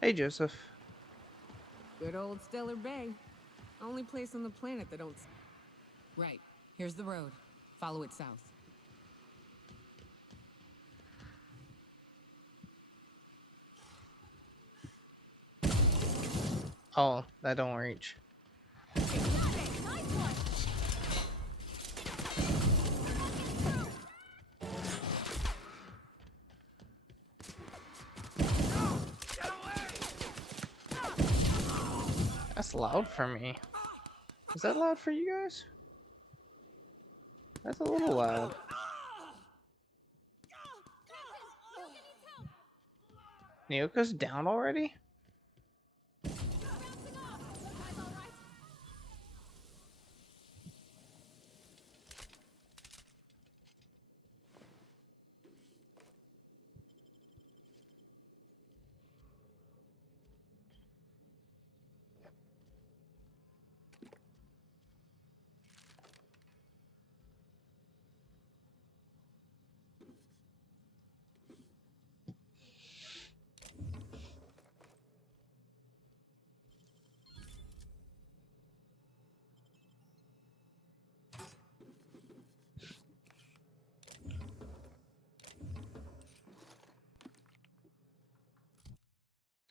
Hey, Joseph. Good old Stellar Bay. Only place on the planet that don't... Right. Here's the road. Follow it south. Oh, that don't reach. That's loud for me. Is that loud for you guys? That's a little loud. Nyoko's down already?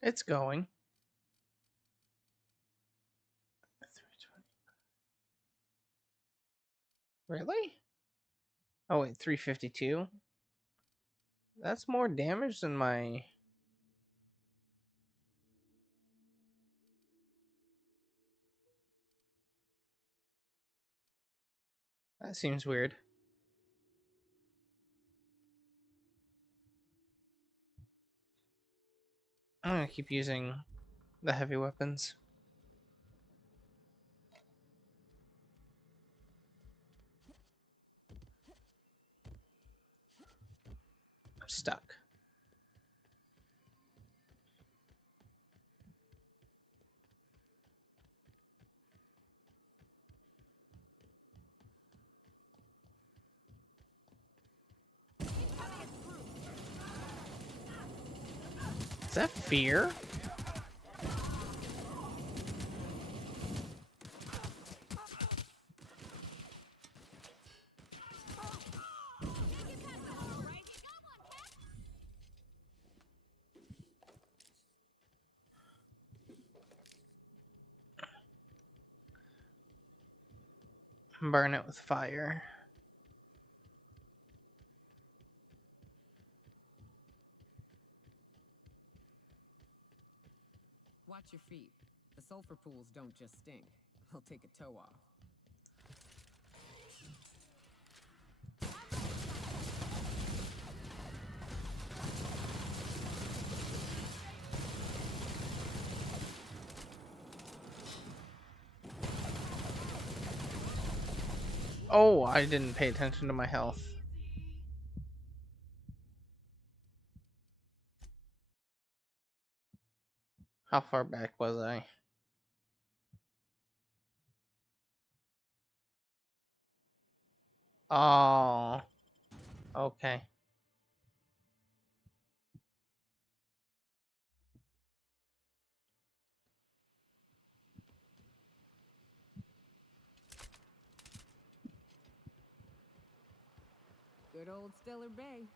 It's going. Really? Oh wait, 352? That's more damage than my... That seems weird. I'm gonna keep using the heavy weapons. I'm stuck. Is that fear? Burn it with fire. Watch your feet. The sulfur pools don't just stink. They'll take a toe off. Oh, I didn't pay attention to my health. How far back was I? Oh, okay. Good old Stellar Bay.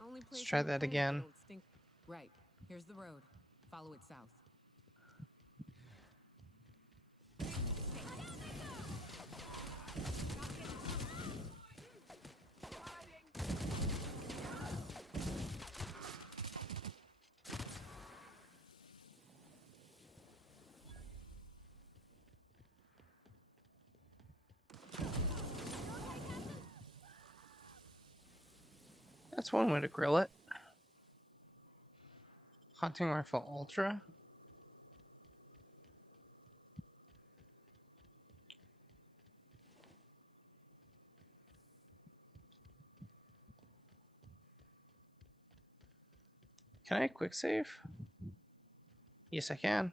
Only Let's place try on the that planet that again. don't stink. Right. Here's the road. Follow it south. That's one way to grill it. Hunting rifle ultra. Can I quick save? Yes, I can.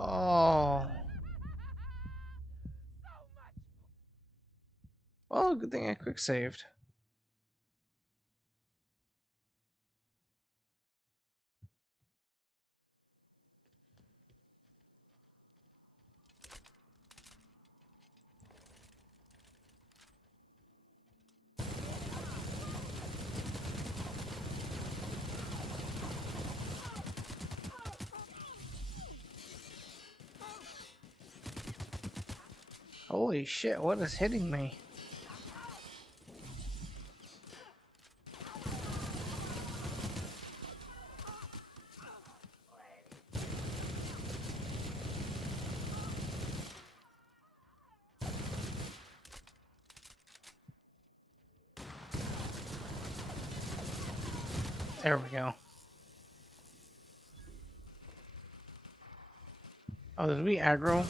Oh. good thing I quick saved. Holy shit, what is hitting me? There we go. Oh, did we aggro?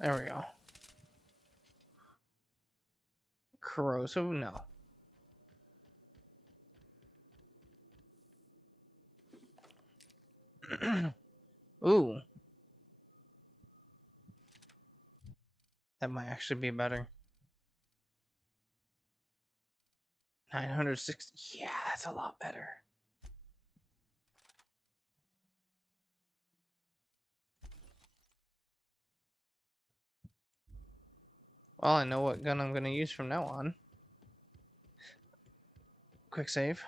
There we go. Corrosive? No. Ooh. That might actually be better. 960. Yeah, that's a lot better. Well, I know what gun I'm going to use from now on. Quick save.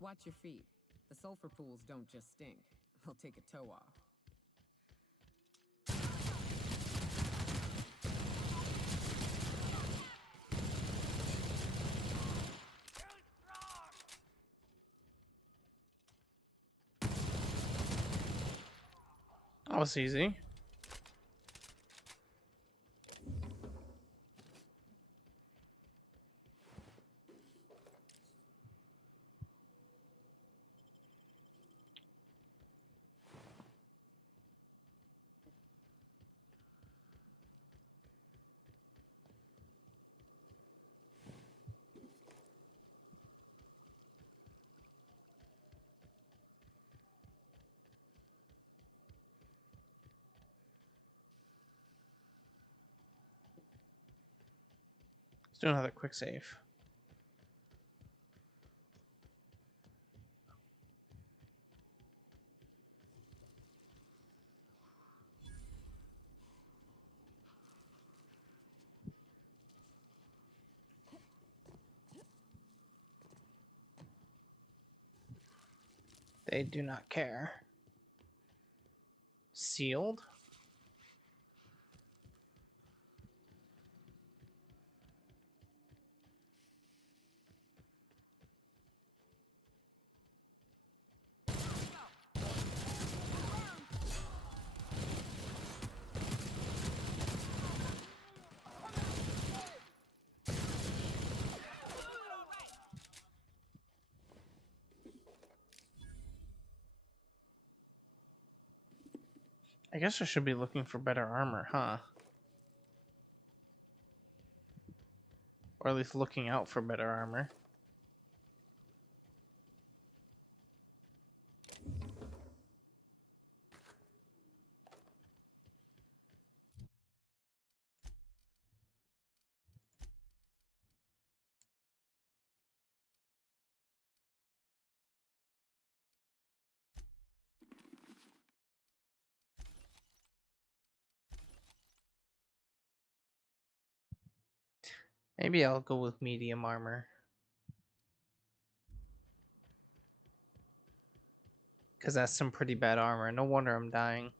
Watch your feet. The sulfur pools don't just stink. They'll take a toe off. That was easy. Let's do another quick save. They do not care. Sealed? I guess I should be looking for better armor, huh? Or at least looking out for better armor. Maybe I'll go with medium armor. Because that's some pretty bad armor. No wonder I'm dying.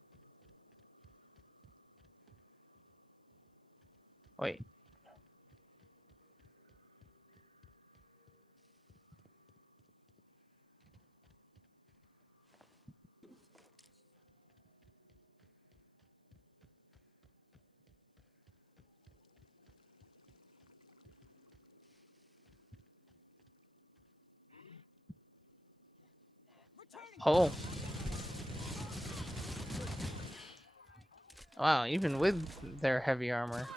Wait. Oh. Wow, even with their heavy armor.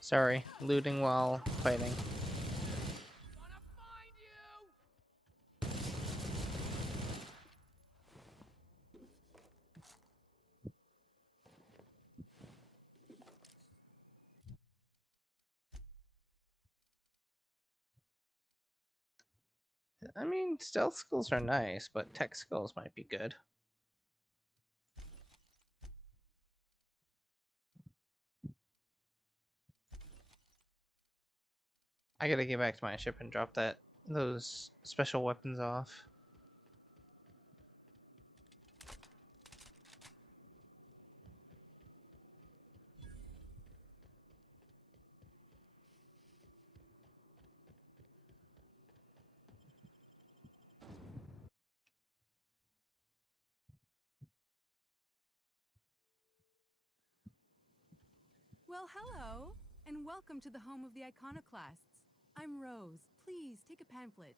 Sorry, looting while fighting. I mean, stealth skills are nice, but tech skills might be good. I gotta get back to my ship and drop those special weapons off. Well, hello, and welcome to the home of the iconoclasts. I'm Rose. Please take a pamphlet.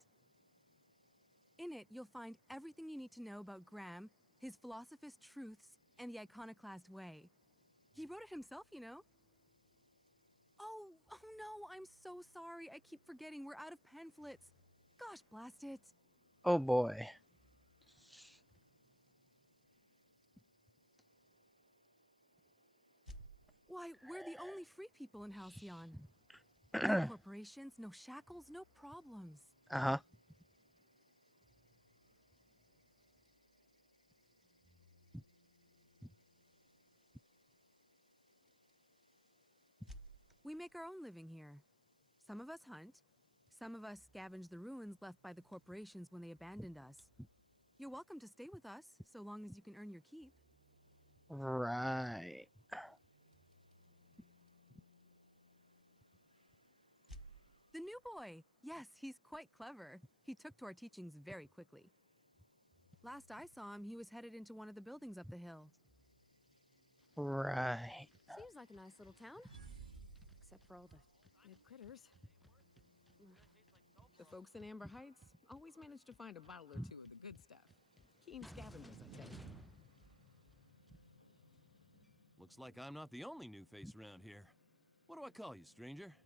In it, you'll find everything you need to know about Graham, his Philosophist truths, and the iconoclast way. He wrote it himself, you know. Oh no, I'm so sorry. I keep forgetting we're out of pamphlets. Gosh, blast it. Oh boy. Why, we're the only free people in Halcyon. No corporations, no shackles, no problems. Uh-huh. We make our own living here. Some of us hunt. Some of us scavenge the ruins left by the corporations when they abandoned us. You're welcome to stay with us, so long as you can earn your keep. Right. The new boy! Yes, he's quite clever. He took to our teachings very quickly. Last I saw him, he was headed into one of the buildings up the hill. Right. Seems like a nice little town. Except for all the dead critters. The folks in Amber Heights always manage to find a bottle or two of the good stuff. Keen scavengers, I tell you. Looks like I'm not the only new face around here. What do I call you, stranger?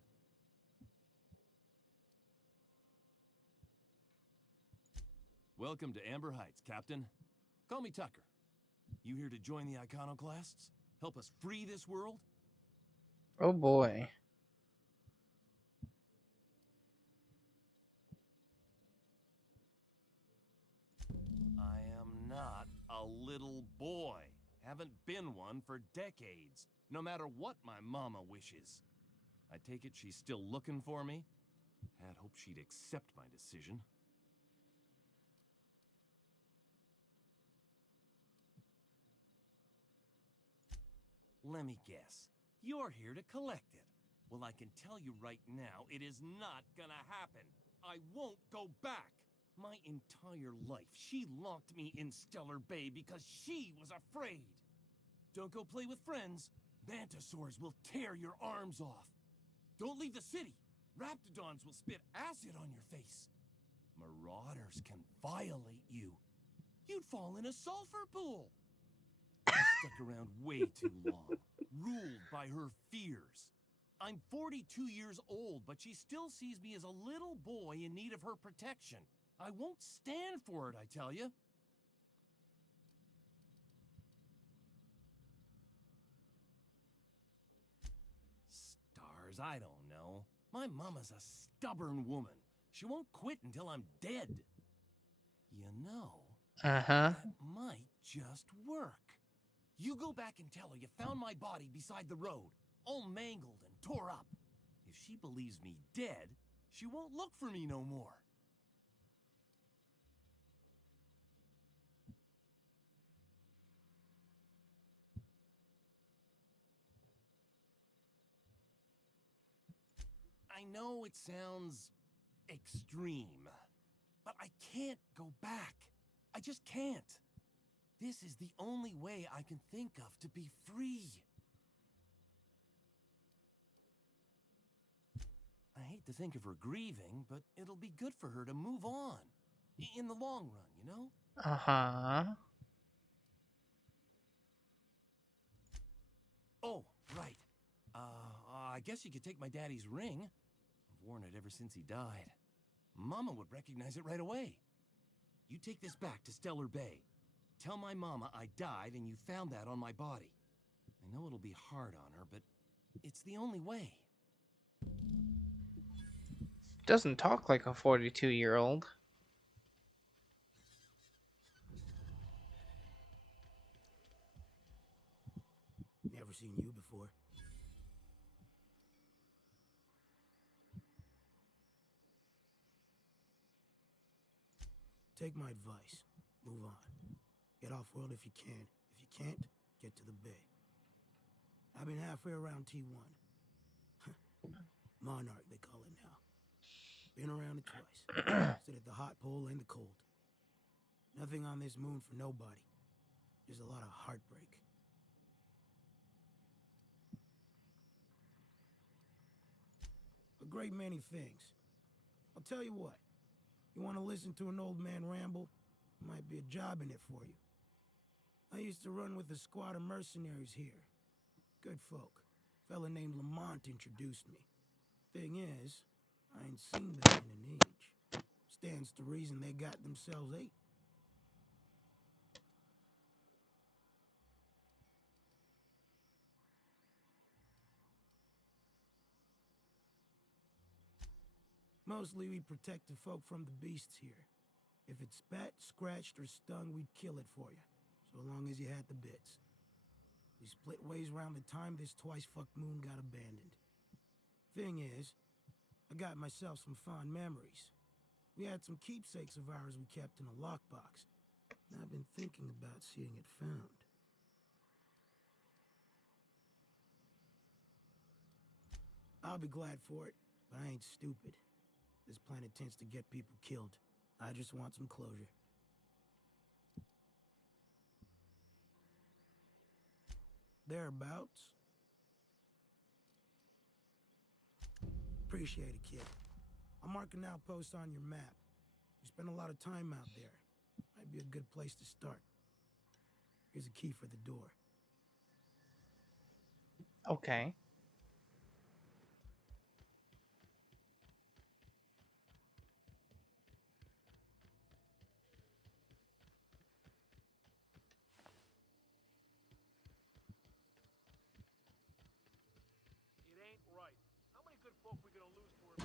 Welcome to Amber Heights, Captain. Call me Tucker. You here to join the iconoclasts? Help us free this world? Oh boy. I am not a little boy. Haven't been one for decades, no matter what my mama wishes. I take it she's still looking for me? Had hoped she'd accept my decision. Let me guess. You're here to collect it. Well, I can tell you right now, it is not gonna happen. I won't go back. My entire life, she locked me in Stellar Bay because she was afraid. Don't go play with friends. Mantisaurs will tear your arms off. Don't leave the city. Raptidons will spit acid on your face. Marauders can violate you. You'd fall in a sulfur pool. I stuck around way too long, ruled by her fears. I'm 42 years old, but she still sees me as a little boy in need of her protection. I won't stand for it, I tell you. Stars, I don't know. My mama's a stubborn woman. She won't quit until I'm dead. You know, Uh-huh. that might just work. You go back and tell her you found my body beside the road, all mangled and tore up. If she believes me dead, she won't look for me no more. I know it sounds extreme, but I can't go back. I just can't. This is the only way I can think of to be free. I hate like to think of her grieving, but it'll be good for her to move on. In the long run, you know? Uh-huh. Oh, right. I guess you could take my daddy's ring. I've worn it ever since he died. Mama would recognize it right away. You take this back to Stellar Bay. Tell my mama I died and you found that on my body. I know it'll be hard on her, but it's the only way. Doesn't talk like a 42-year-old. Never seen you before. Take my advice. Move on. Get off-world if you can. If you can't, get to the bay. I've been halfway around T1. Monarch, they call it now. Been around it twice. Stood at the hot pole and the cold. Nothing on this moon for nobody. Just a lot of heartbreak. A great many things. I'll tell you what. You want to listen to an old man ramble? Might be a job in it for you. I used to run with a squad of mercenaries here. Good folk. Fella named Lamont introduced me. Thing is, I ain't seen them in an age. Stands to reason they got themselves ate. Mostly we protect the folk from the beasts here. If it spat, scratched, or stung, we'd kill it for you. So long as you had the bits. We split ways around the time this twice-fucked moon got abandoned. Thing is, I got myself some fond memories. We had some keepsakes of ours we kept in a lockbox. And I've been thinking about seeing it found. I'll be glad for it, but I ain't stupid. This planet tends to get people killed. I just want some closure. Thereabouts. Appreciate it, kid. I'll mark an outpost on your map. You spend a lot of time out there. Might be a good place to start. Here's a key for the door. Okay. It ain't right. How many good folk we gonna lose to her?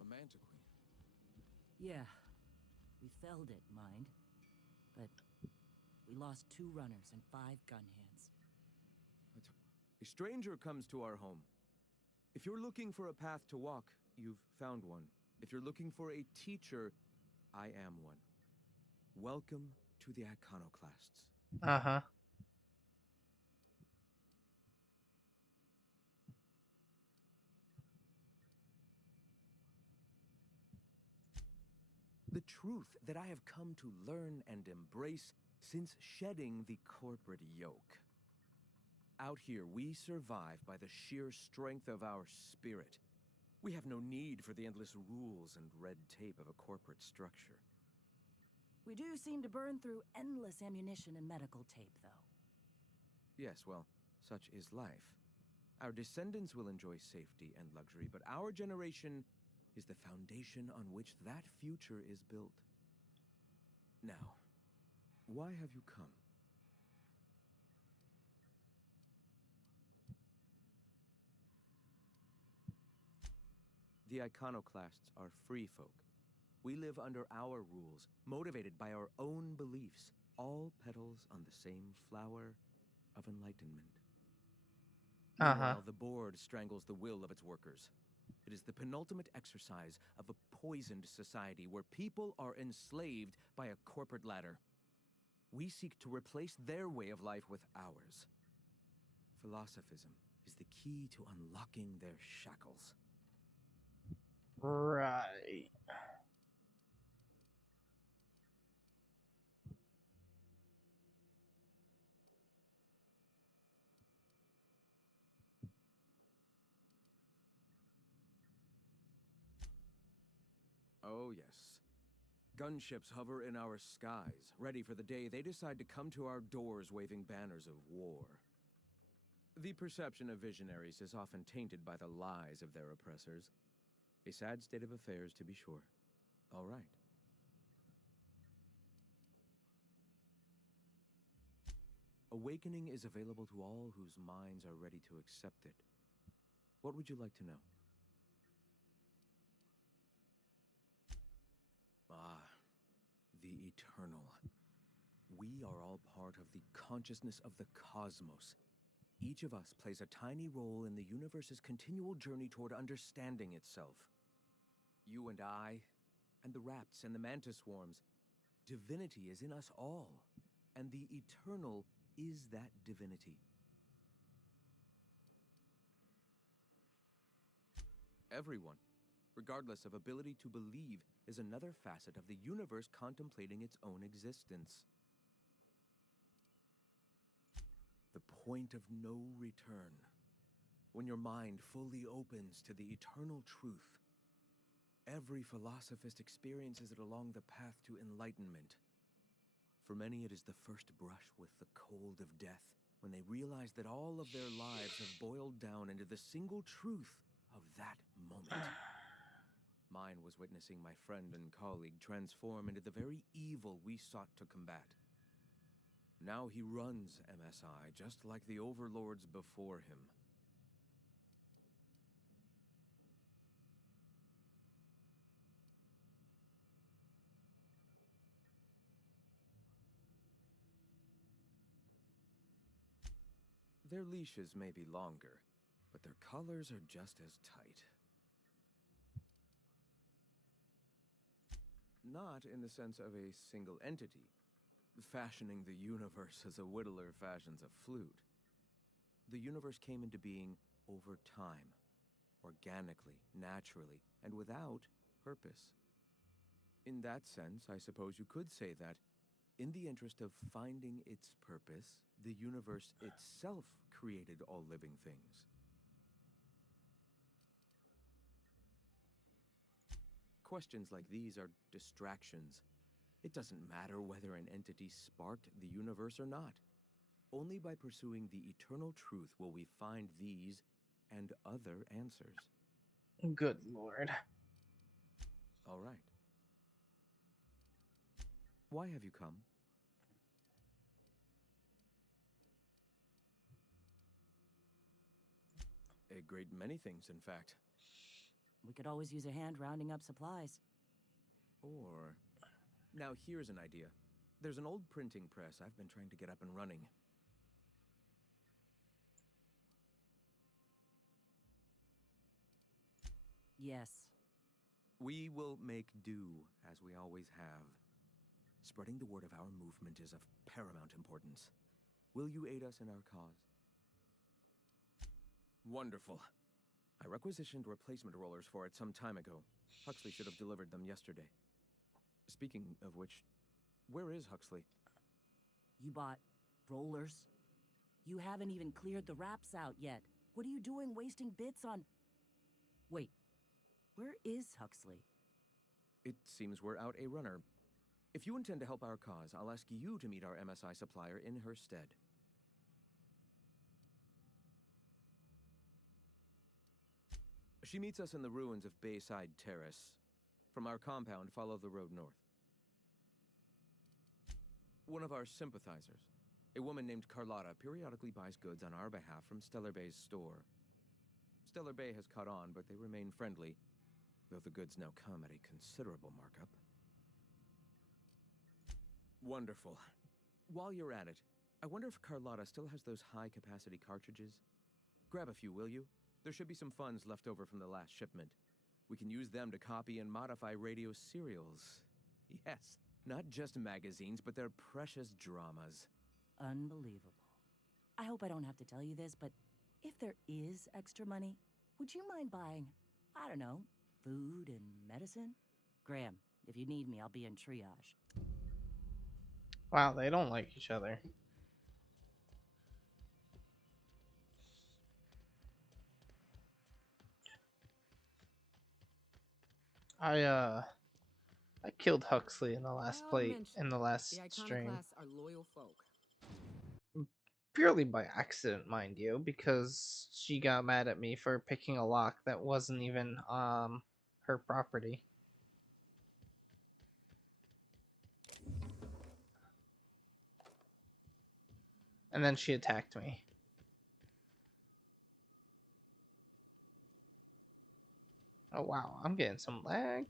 A Manta Queen. Yeah, we felled it, mind. But we lost 2 runners and 5 gun hands. A stranger comes to our home. If you're looking for a path to walk, you've found one. If you're looking for a teacher, I am one. Welcome to the Iconoclasts. Uh-huh. The truth that I have come to learn and embrace since shedding the corporate yoke. Out here, we survive by the sheer strength of our spirit. We have no need for the endless rules and red tape of a corporate structure. We do seem to burn through endless ammunition and medical tape, though. Yes, well, such is life. Our descendants will enjoy safety and luxury, but our generation is the foundation on which that future is built. Now, why have you come? The Iconoclasts are free folk. We live under our rules, motivated by our own beliefs, all petals on the same flower of enlightenment. Uh-huh. Meanwhile, the board strangles the will of its workers. It is the penultimate exercise of a poisoned society where people are enslaved by a corporate ladder. We seek to replace their way of life with ours. Philosophism is the key to unlocking their shackles. Right. Oh, yes. Gunships hover in our skies, ready for the day they decide to come to our doors waving banners of war. The perception of visionaries is often tainted by the lies of their oppressors. A sad state of affairs, to be sure. All right. Awakening is available to all whose minds are ready to accept it. What would you like to know? Ah, the eternal. We are all part of the consciousness of the cosmos. Each of us plays a tiny role in the universe's continual journey toward understanding itself. You and I, and the rats and the mantis swarms. Divinity is in us all, and the eternal is that divinity. Everyone, regardless of ability to believe, is another facet of the universe contemplating its own existence. The point of no return. When your mind fully opens to the eternal truth. Every philosophist experiences it along the path to enlightenment. For many, it is the first brush with the cold of death, when they realize that all of their lives have boiled down into the single truth of that moment. Mine was witnessing my friend and colleague transform into the very evil we sought to combat. Now he runs MSI just like the overlords before him. Their leashes may be longer, but their collars are just as tight. Not in the sense of a single entity, fashioning the universe as a whittler fashions a flute. The universe came into being over time, organically, naturally, and without purpose. In that sense, I suppose you could say that, in the interest of finding its purpose, the universe itself created all living things. Questions like these are distractions. It doesn't matter whether an entity sparked the universe or not. Only by pursuing the eternal truth will we find these and other answers. Good lord. All right. Why have you come? A great many things, in fact. We could always use a hand rounding up supplies. Or... Now here's an idea. There's an old printing press I've been trying to get up and running. Yes. We will make do, as we always have. Spreading the word of our movement is of paramount importance. Will you aid us in our cause? Wonderful. I requisitioned replacement rollers for it some time ago. Huxley should have delivered them yesterday. Speaking of which, where is Huxley? You bought rollers? You haven't even cleared the wraps out yet. What are you doing wasting bits on... Wait, where is Huxley? It seems we're out a runner. If you intend to help our cause, I'll ask you to meet our MSI supplier in her stead. She meets us in the ruins of Bayside Terrace. From our compound, follow the road north. One of our sympathizers, a woman named Carlotta, periodically buys goods on our behalf from Stellar Bay's store. Stellar Bay has caught on, but they remain friendly, though the goods now come at a considerable markup. Wonderful. While you're at it, I wonder if Carlotta still has those high-capacity cartridges? Grab a few, will you? There should be some funds left over from the last shipment. We can use them to copy and modify radio serials. Yes, not just magazines, but their precious dramas. Unbelievable. I hope I don't have to tell you this, but if there is extra money, would you mind buying, I don't know, food and medicine? Graham, if you need me, I'll be in triage. Wow, they don't like each other. I I killed Huxley in the last Well plate mentioned. in the The last stream. Iconoclasts are loyal folk. Purely by accident, mind you, because she got mad at me for picking a lock that wasn't even her property. And then she attacked me. Oh wow, I'm getting some lag.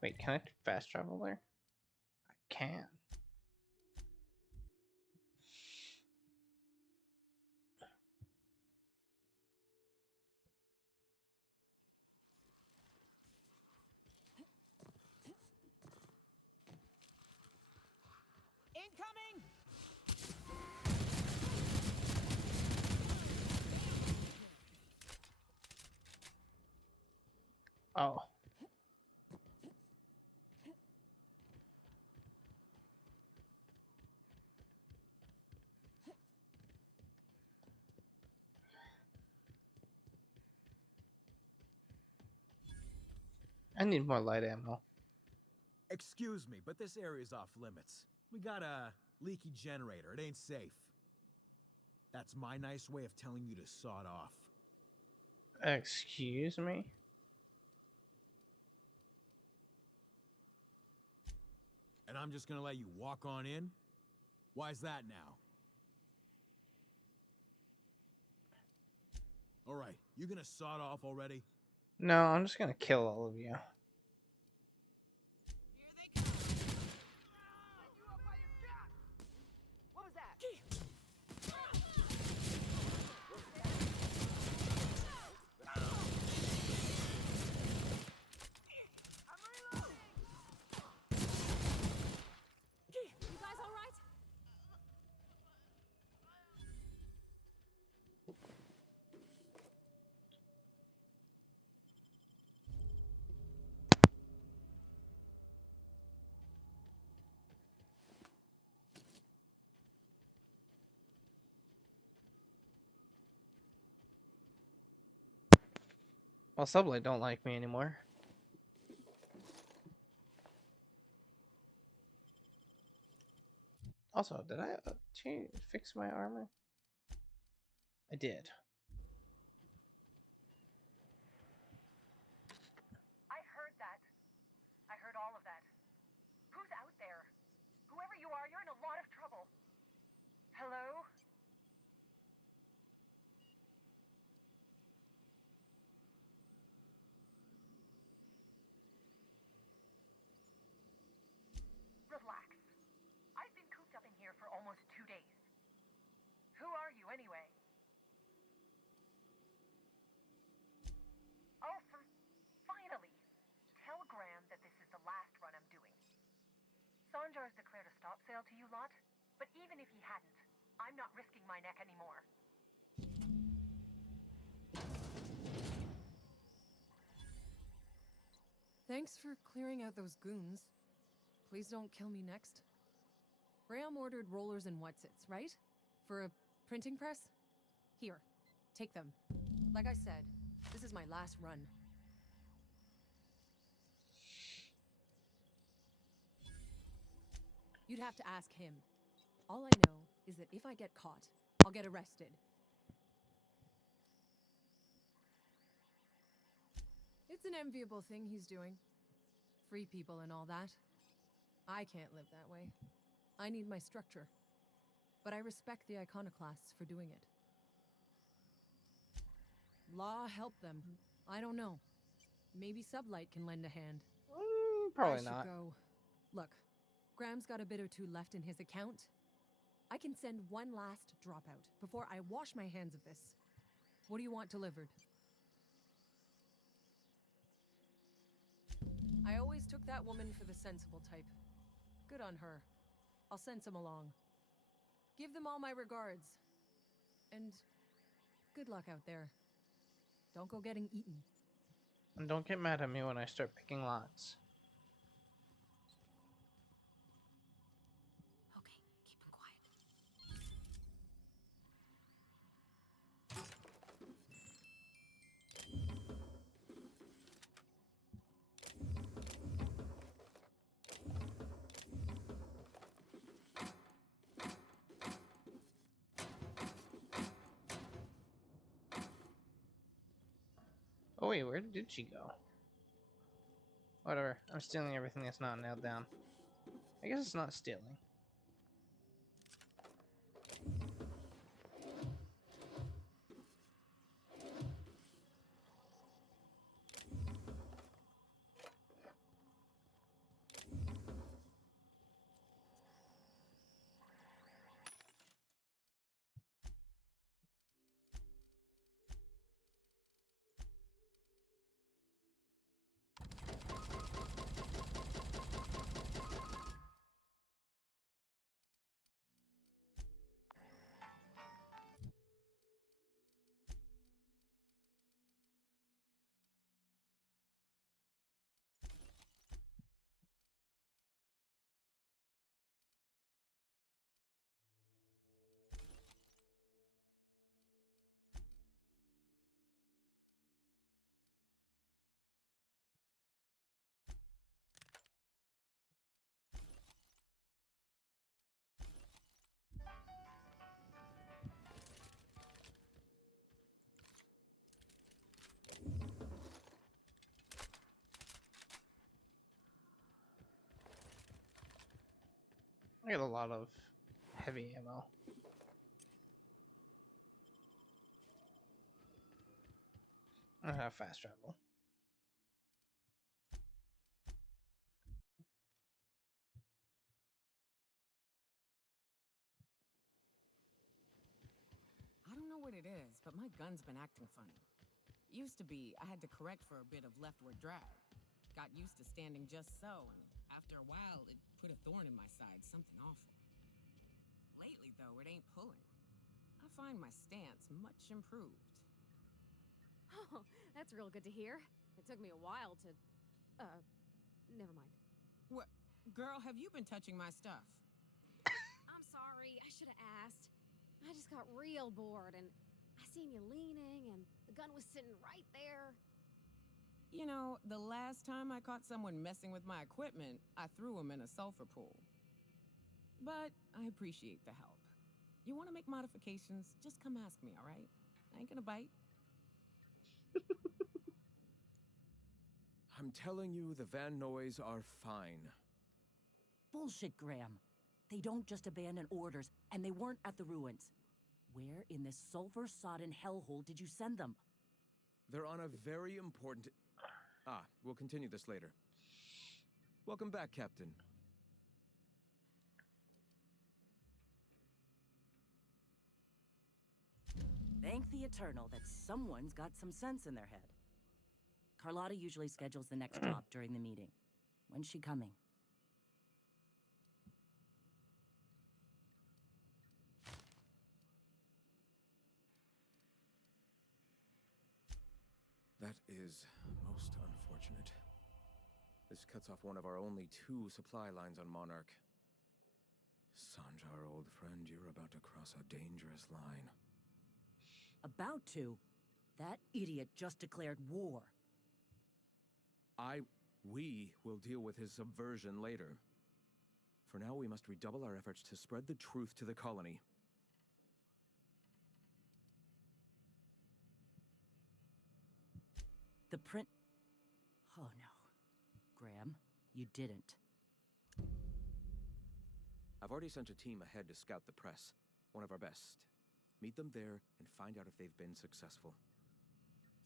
Wait, can I fast travel there? I can. Incoming! Oh. I need more light ammo. Excuse me, but this area's off limits. We got a leaky generator. It ain't safe. That's my nice way of telling you to sod off. Excuse me? And I'm just gonna let you walk on in? Why's that now? Alright, you gonna sod off already? No, I'm just gonna kill all of you. What was that? You guys all right? Well, Sublight don't like me anymore. Also, did I fix my armor? I did. I heard that. I heard all of that. Who's out there? Whoever you are, you're in a lot of trouble. Hello? Relax. I've been cooped up in here for almost 2 days. Who are you, anyway? Oh, finally! Tell Graham that this is the last run I'm doing. Sanjar's declared a stop sale to you lot, but even if he hadn't, I'm not risking my neck anymore. Thanks for clearing out those goons. Please don't kill me next. Graham ordered rollers and whatsits, right? For a printing press? Here, take them. Like I said, this is my last run. You'd have to ask him. All I know is that if I get caught, I'll get arrested. It's an enviable thing he's doing. Free people and all that. I can't live that way. I need my structure. But I respect the iconoclasts for doing it. Law help them. I don't know. Maybe Sublight can lend a hand. Probably I should not. go. Look, Graham's got a bit or two left in his account. I can send one last dropout before I wash my hands of this. What do you want delivered? I always took that woman for the sensible type. Good on her. I'll send some along. Give them all my regards. And good luck out there. Don't go getting eaten. And don't get mad at me when I start picking locks. Okay, keep them quiet. Oh wait, where did she go? Whatever. I'm stealing everything that's not nailed down. I guess it's not stealing. I got a lot of heavy ammo. I have fast travel. I don't know what it is, but my gun's been acting funny. Used to be, I had to correct for a bit of leftward drag. Got used to standing just so, and after a while, it put a thorn in my side, something awful. Lately, though, it ain't pulling. I find my stance much improved. Oh, that's real good to hear. It took me a while to... never mind. What? Girl, have you been touching my stuff? I'm sorry, I should have asked. I just got real bored, and I seen you leaning, and the gun was sitting right there. You know, the last time I caught someone messing with my equipment, I threw him in a sulfur pool. But I appreciate the help. You want to make modifications, just come ask me, all right? I ain't gonna bite. I'm telling you, the Van Noys are fine. Bullshit, Graham. They don't just abandon orders, and they weren't at the ruins. Where in this sulfur-sodden hellhole did you send them? They're on a very important... Ah, we'll continue this later. Welcome back, Captain. Thank the Eternal that someone's got some sense in their head. Carlotta usually schedules the next drop during the meeting. When's she coming? That is most unfortunate. This cuts off one of our only 2 supply lines on Monarch. Sanjar, old friend, you're about to cross a dangerous line. About to? That idiot just declared war. We will deal with his subversion later. For now, we must redouble our efforts to spread the truth to the colony. The print... Oh no. Graham, you didn't. I've already sent a team ahead to scout the press. One of our best. Meet them there and find out if they've been successful.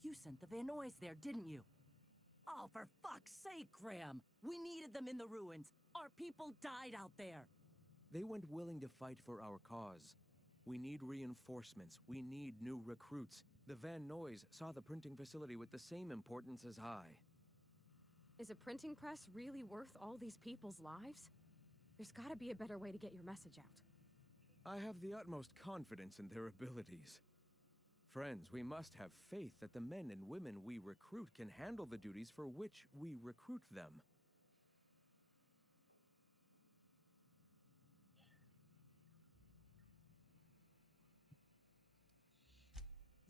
You sent the Van Noys there, didn't you? Oh, for fuck's sake, Graham! We needed them in the ruins! Our people died out there! They went willing to fight for our cause. We need reinforcements. We need new recruits. The Van Noys saw the printing facility with the same importance as I. Is a printing press really worth all these people's lives? There's gotta be a better way to get your message out. I have the utmost confidence in their abilities. Friends, we must have faith that the men and women we recruit can handle the duties for which we recruit them.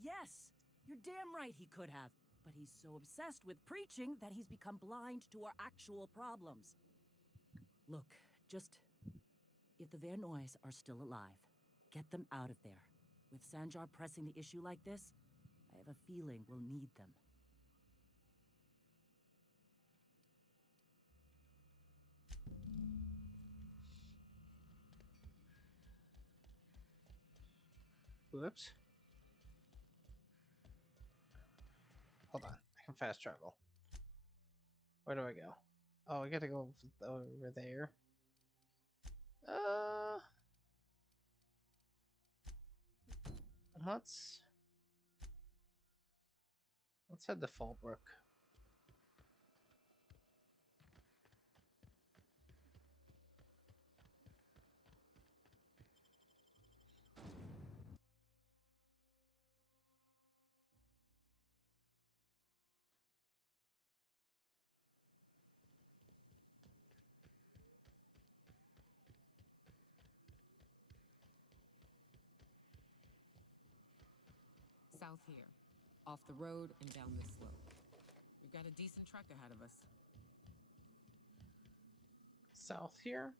Yes! You're damn right he could have. But he's so obsessed with preaching that he's become blind to our actual problems. Look, just... If the Van Noys are still alive, get them out of there. With Sanjar pressing the issue like this, I have a feeling we'll need them. Whoops. Hold on. I can fast travel. Where do I go? Oh, I gotta go over there. Uh, let's head to Fallbrook. South here. Off the road and down this slope. We've got a decent trek ahead of us. South here?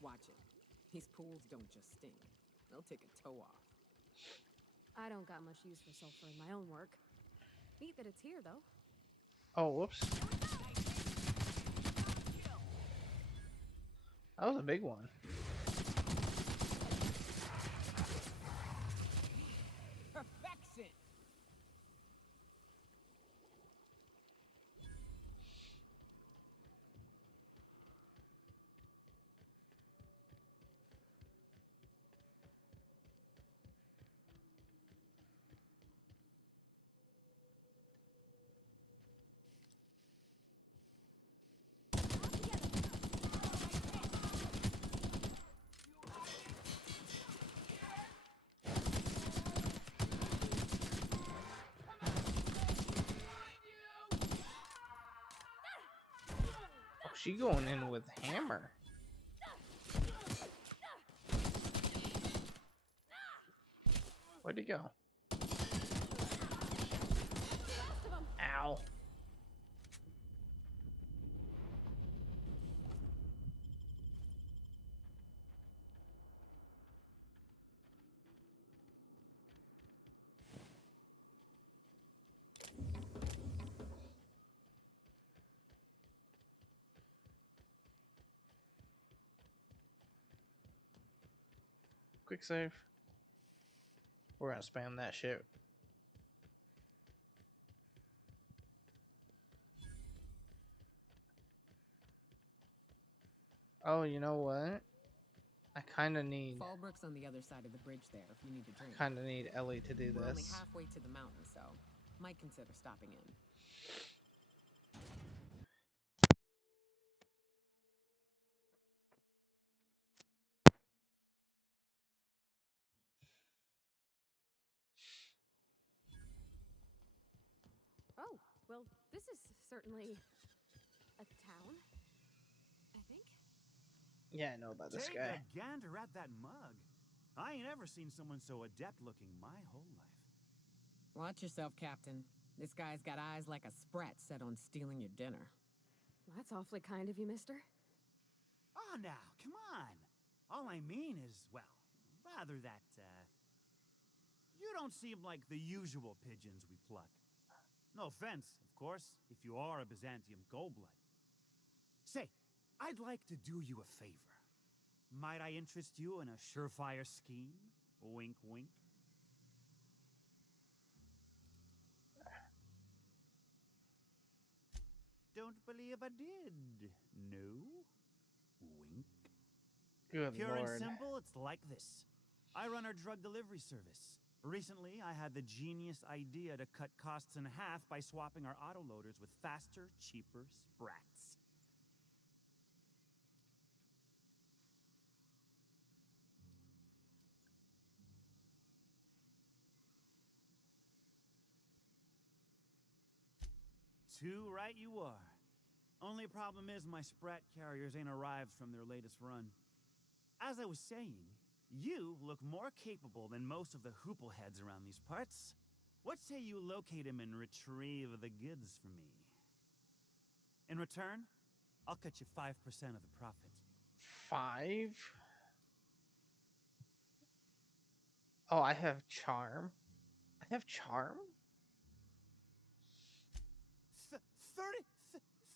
Watch it. These pools don't just stink. They'll take a toe off. I don't got much use for sulfur in my own work. Neat that it's here, though. Oh, whoops. That was a big one. Perfection! Oh, she going in with hammer. Where'd he go? Ow. Quick save. We're gonna spam that shit. Oh, you know what? I kind of need Fallbrook's on the other side of the bridge there if you need a drink. Ellie to do We're only this. halfway to the mountain, so might consider stopping in. Oh, well, this is certainly a town, I think. Yeah, I know about this Take guy. a gander at that mug. I ain't ever seen someone so adept looking my whole life. Watch yourself, Captain. This guy's got eyes like a sprat set on stealing your dinner. That's awfully kind of you, mister. Oh, now, come on. All I mean is, well, rather that, you don't seem like the usual pigeons we pluck. No offense, of course, if you are a Byzantium goldblood. Say, I'd like to do you a favor. Might I interest you in a surefire scheme? Wink, wink. Don't believe I did. No? Wink. Good Pure lord. and simple, it's like this. I run our drug delivery service. Recently, I had the genius idea to cut costs in half by swapping our autoloaders with faster, cheaper sprats. Too right you are. Only problem is my sprat carriers ain't arrived from their latest run. As I was saying, you look more capable than most of the hoople heads around these parts. What say you locate him and retrieve the goods for me? In return, I'll cut you 5% of the profit. 5? Oh, I have charm. I have charm?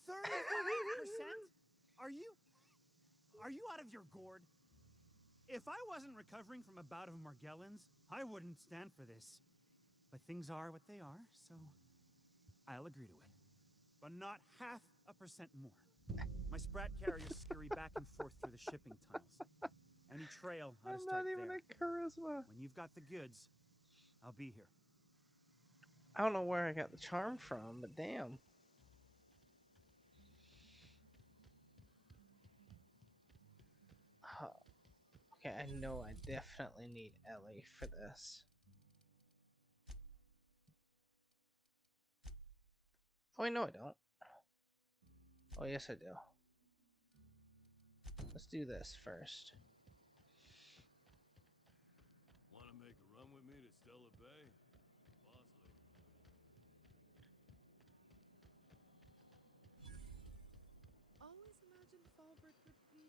35%? Are you... Are you out of your gourd? If I wasn't recovering from a bout of Margellans, I wouldn't stand for this. But things are what they are, so I'll agree to it. But not 0.5% more. My sprat carriers scurry back and forth through the shipping tunnels. Any trail ought to I'm start not even there. a charisma. When you've got the goods, I'll be here. I don't know where I got the charm from, but damn. Huh. Okay, I know I definitely need Ellie for this. Oh, wait, no, I don't. Oh, yes, I do. Let's do this first. Want to make a run with me to Stella Bay? Boss lady. Always imagined Fallbrook would be...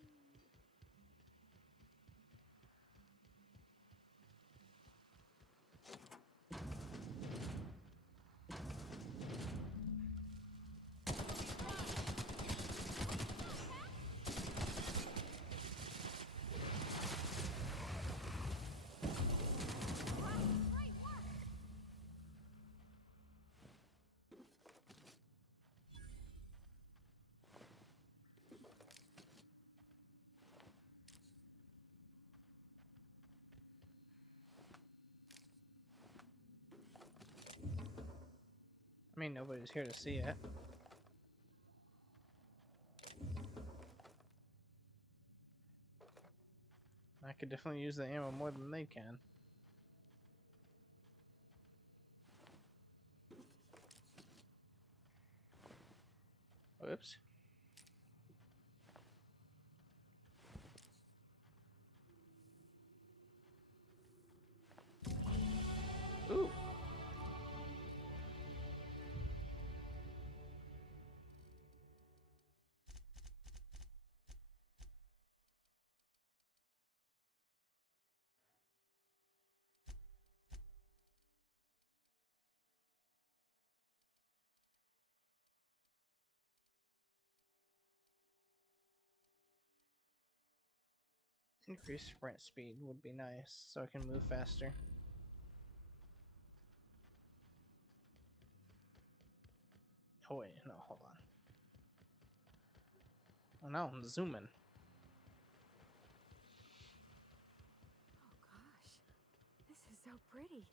I mean, nobody's here to see it. I could definitely use the ammo more than they can. Whoops. Ooh. Increased sprint speed would be nice, so I can move faster. Oh wait, no, hold on. Oh no, I'm zooming. Oh gosh, this is so pretty.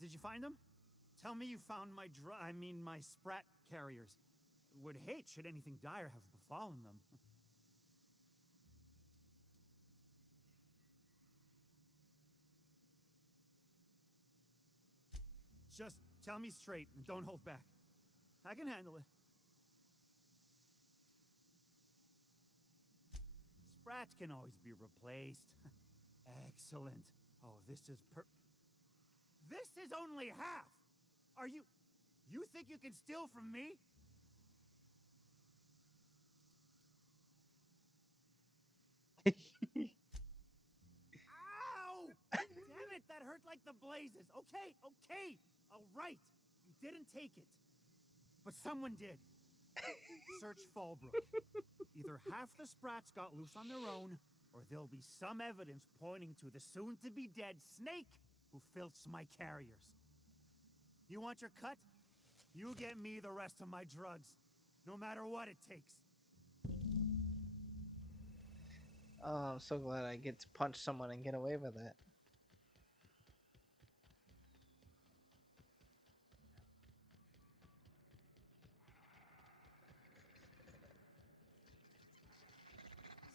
Did you find them? Tell me you found my my sprat carriers. Would hate should anything dire have befallen them. Just tell me straight and don't hold back. I can handle it. Sprats can always be replaced. Excellent. Oh, this is This is only half! Are you... You think you can steal from me? Ow! Damn it, that hurt like the blazes. Okay, okay, all right. You didn't take it. But someone did. Search Fallbrook. Either half the sprats got loose on their own, or there'll be some evidence pointing to the soon-to-be-dead snake who filched my carriers. You want your cut? You get me the rest of my drugs, no matter what it takes. Oh, I'm so glad I get to punch someone and get away with it.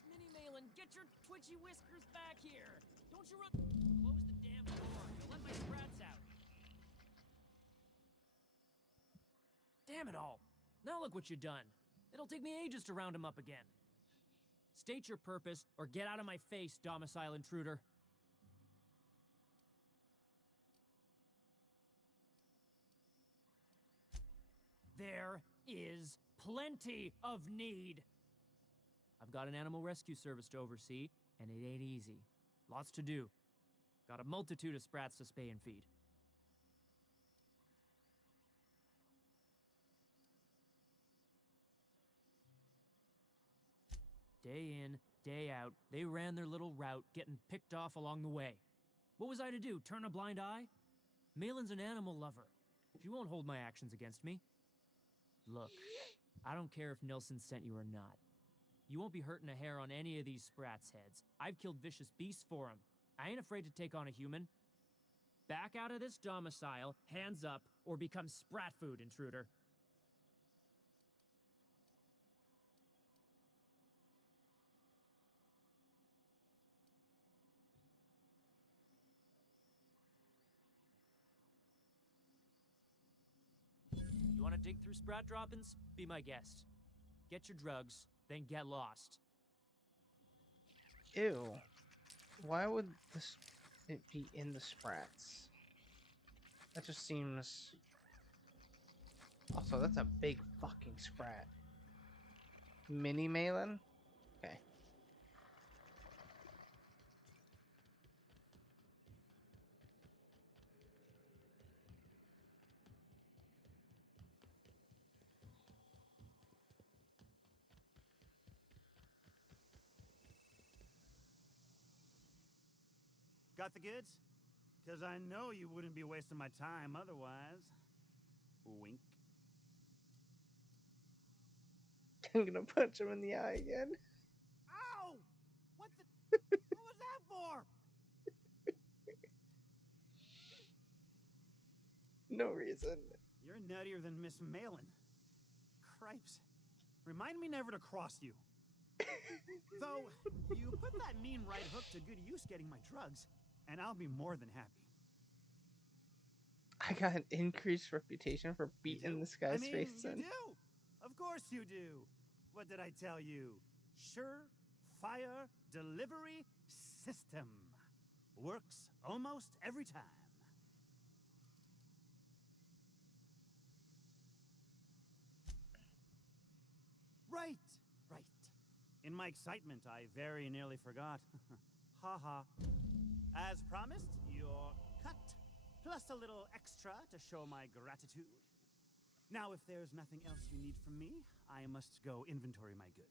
Mini Malin, get your twitchy whiskers back here! Don't you run— Close the damn door. You'll let my sprats out. Damn it all. Now look what you've done. It'll take me ages to round him up again. State your purpose, or get out of my face, domicile intruder. There is plenty of need. I've got an animal rescue service to oversee, and it ain't easy. Lots to do. Got a multitude of sprats to spay and feed. Day in, day out, they ran their little route, getting picked off along the way. What was I to do, turn a blind eye? Malin's an animal lover. She won't hold my actions against me. Look, I don't care if Nilsson sent you or not. You won't be hurting a hair on any of these sprats' heads. I've killed vicious beasts for them. I ain't afraid to take on a human. Back out of this domicile, hands up, or become sprat food, intruder. You want to dig through sprat droppings? Be my guest. Get your drugs, then get lost. Ew. Why would this it be in the sprats? That just seems... Also, that's a big fucking sprat. Mini Malin? Okay. Got the goods? Because I know you wouldn't be wasting my time otherwise. Wink. I'm gonna punch him in the eye again. Ow! What the... what was that for? No reason. You're nuttier than Miss Malin. Cripes. Remind me never to cross you. Though, you put that mean right hook to good use getting my drugs, and I'll be more than happy. I got an increased reputation for beating this guy's face You in. do. Of course you do. What did I tell you? Sure fire delivery system. Works almost every time. Right, right. In my excitement, I very nearly forgot. Ha ha. As promised, you're cut. Plus a little extra to show my gratitude. Now, if there's nothing else you need from me, I must go inventory my goods.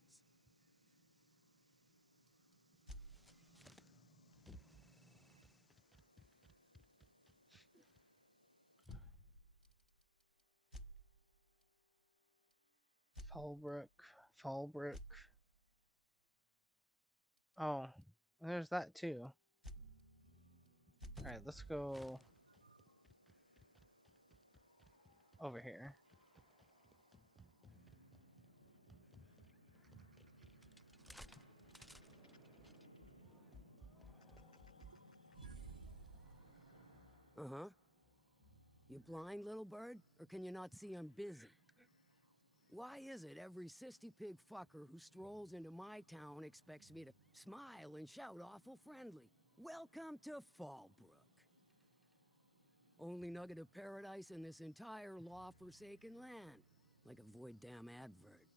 Fallbrook. Oh, there's that too. Alright, let's go over here. Uh-huh. You blind, little bird? Or can you not see I'm busy? Why is it every sissy pig fucker who strolls into my town expects me to smile and shout awful friendly? Welcome to Fallbrook. Only nugget of paradise in this entire law-forsaken land. Like a void damn advert.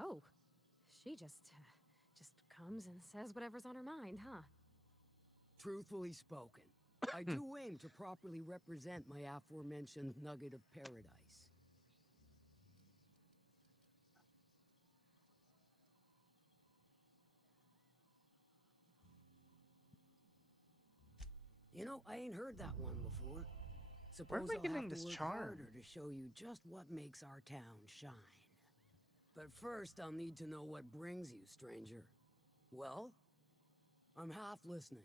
Oh, she just comes and says whatever's on her mind, huh? Truthfully spoken, I do aim to properly represent my aforementioned nugget of paradise. You know, I ain't heard that one before. Suppose Where am I I'll getting have to this work charm? harder to show you just what makes our town shine. But first, I'll need to know what brings you, stranger. Well, I'm half listening.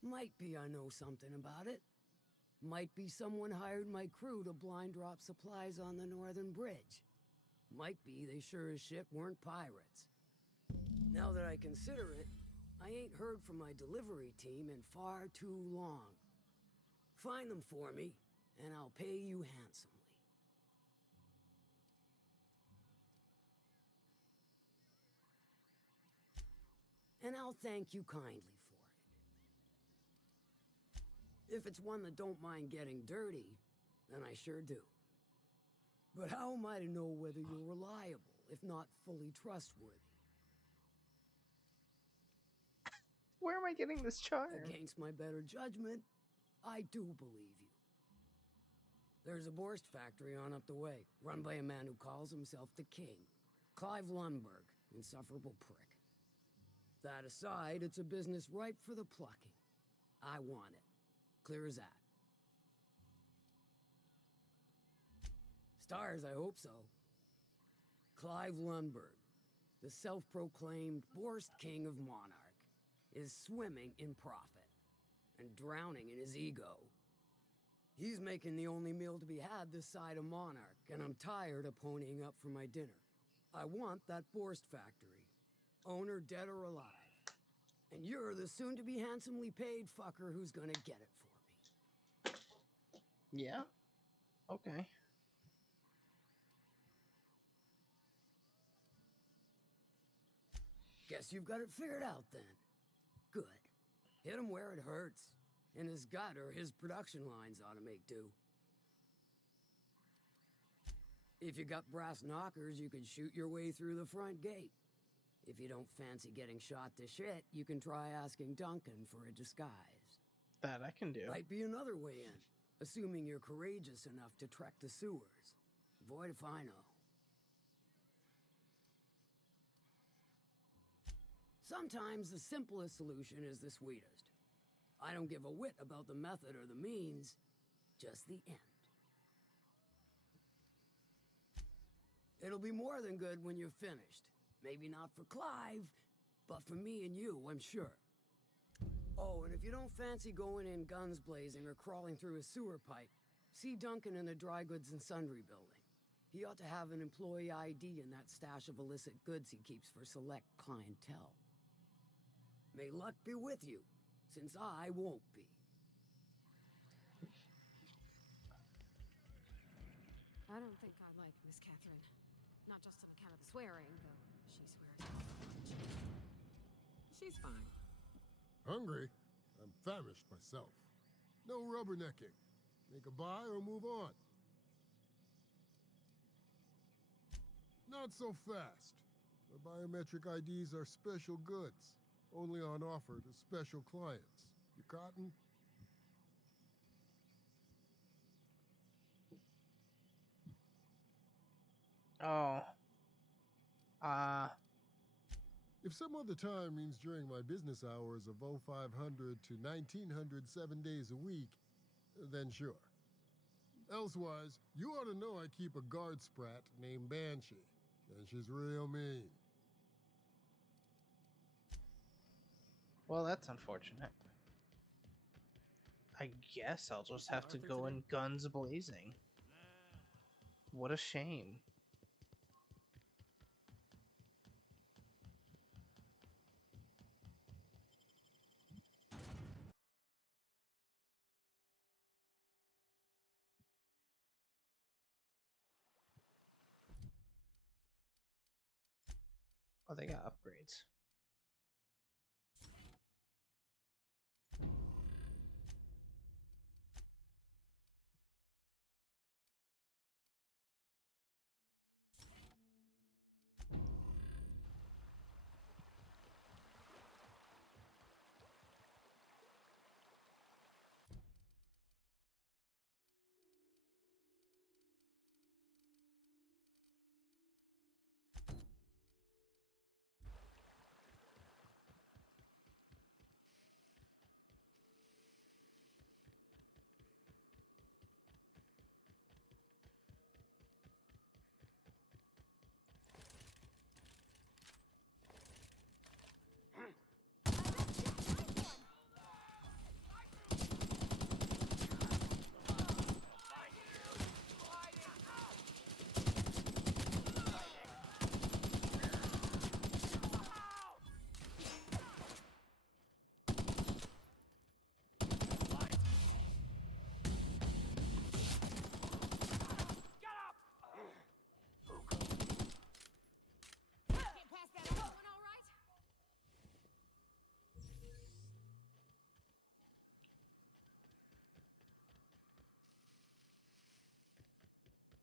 Might be I know something about it. Might be someone hired my crew to blind drop supplies on the northern bridge. Might be they sure as shit weren't pirates. Now that I consider it, I ain't heard from my delivery team in far too long. Find them for me, and I'll pay you handsomely. And I'll thank you kindly for If it's one that don't mind getting dirty, then I sure do. But how am I to know whether you're reliable, if not fully trustworthy? Where am I getting this charm? Against my better judgment, I do believe you. There's a Borst factory on up the way, run by a man who calls himself the King. Clive Lundberg, insufferable prick. That aside, it's a business ripe for the plucking. I want it. Clear as that. Stars, I hope so. Clive Lundberg, the self-proclaimed Borst King of Monarch, is swimming in profit and drowning in his ego. He's making the only meal to be had this side of Monarch, and I'm tired of ponying up for my dinner. I want that Borst factory, owner dead or alive. And you're the soon-to-be handsomely paid fucker who's gonna get it for me. Yeah? Okay. Guess you've got it figured out then. Good. Hit him where it hurts. In his gut, or his production lines ought to make do. If you got brass knockers, you can shoot your way through the front gate. If you don't fancy getting shot to shit, you can try asking Duncan for a disguise. That I can do. Might be another way in, assuming you're courageous enough to trek the sewers. Void if I know. Sometimes the simplest solution is the sweetest. I don't give a whit about the method or the means, just the end. It'll be more than good when you're finished. Maybe not for Clive, but for me and you, I'm sure. Oh, and if you don't fancy going in guns blazing or crawling through a sewer pipe, see Duncan in the dry goods and sundry building. He ought to have an employee ID in that stash of illicit goods he keeps for select clientele. May luck be with you, since I won't be. I don't think I like Miss Catherine. Not just on account of the swearing, though she swears an awful bunch. She's fine. Hungry? I'm famished myself. No rubbernecking. Make a buy or move on. Not so fast. The biometric IDs are special goods. Only on offer to special clients. You cotton? Oh. If some other time means during my business hours of 0500 to 1900 7 days a week, then sure. Elsewise, you ought to know I keep a guard sprat named Banshee, and she's real mean. Well, that's unfortunate. I guess I'll just have to go in guns blazing. What a shame. Oh, they got upgrades.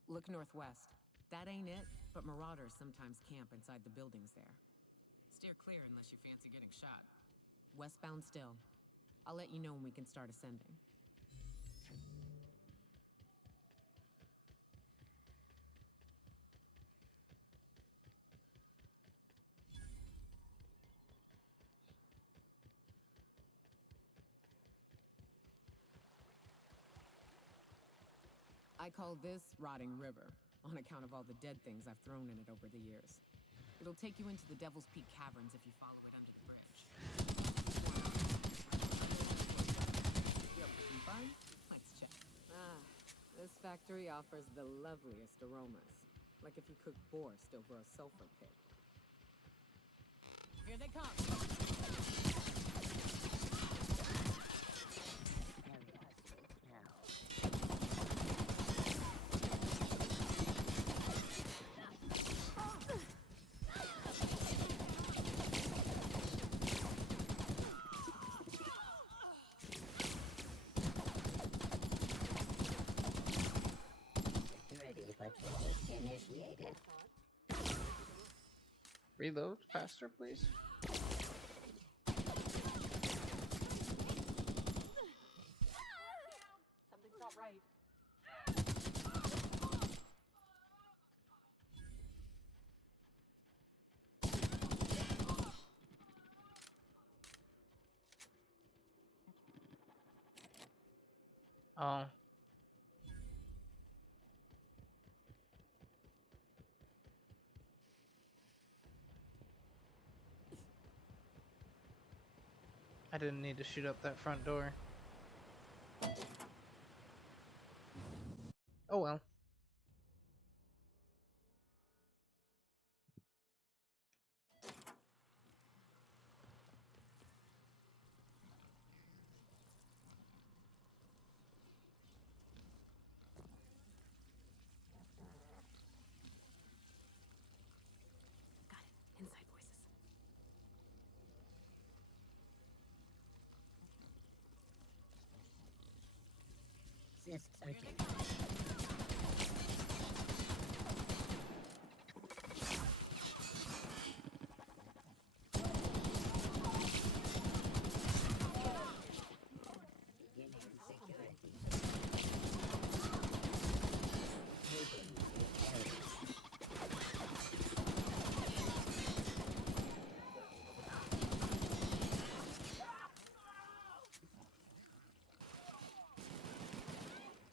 Look northwest. That ain't it, but marauders sometimes camp inside the buildings there. Steer clear unless you fancy getting shot. Westbound still. I'll let you know when we can start ascending. I call this Rotting River, on account of all the dead things I've thrown in it over the years. It'll take you into the Devil's Peak Caverns if you follow it under the bridge. You up for some fun? Let's check. Ah, this factory offers the loveliest aromas. Like if you cook borscht over a sulfur pit. Here they come! Reload faster, please. Something's not right. Oh. I didn't need to shoot up that front door. Oh well. Got it. Inside voices.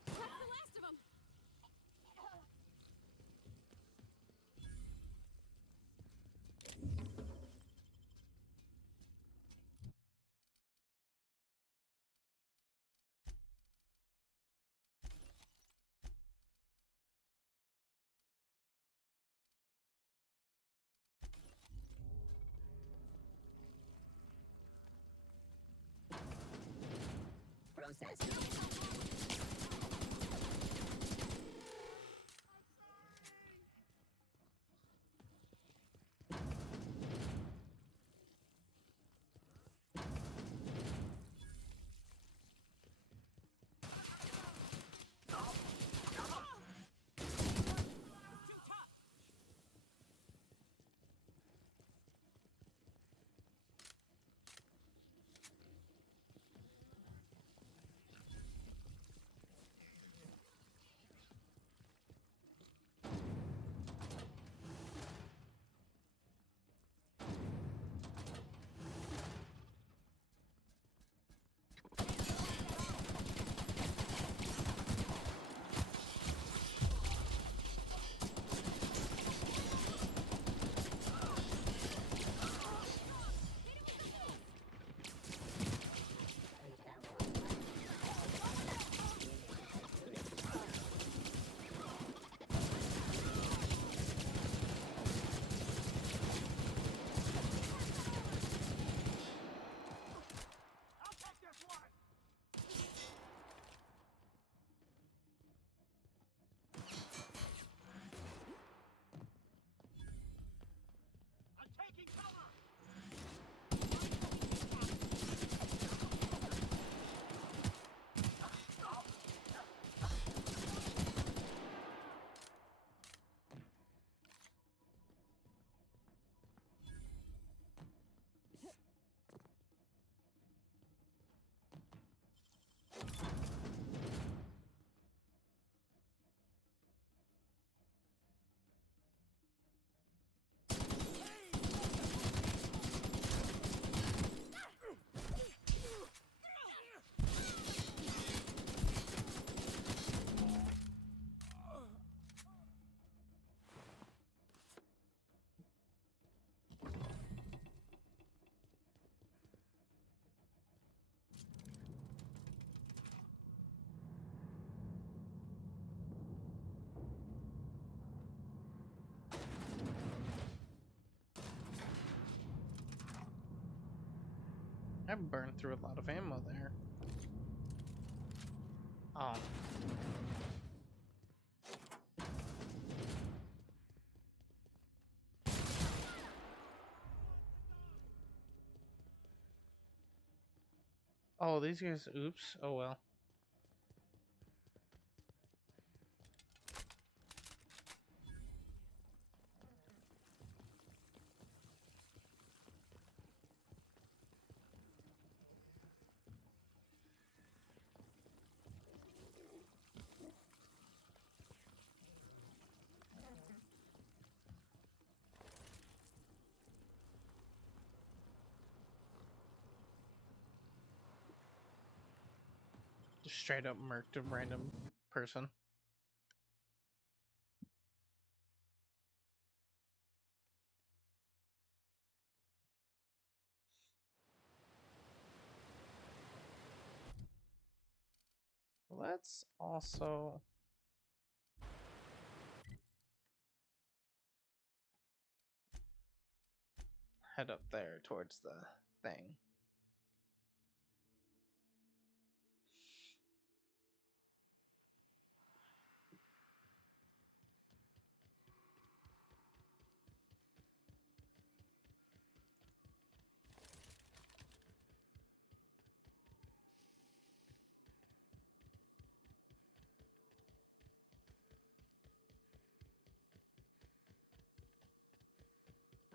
That's the last of them! I burned through a lot of ammo there. Oh. Oh, these guys, oops. Oh well. Just straight up murked a random person. Let's also head up there towards the thing.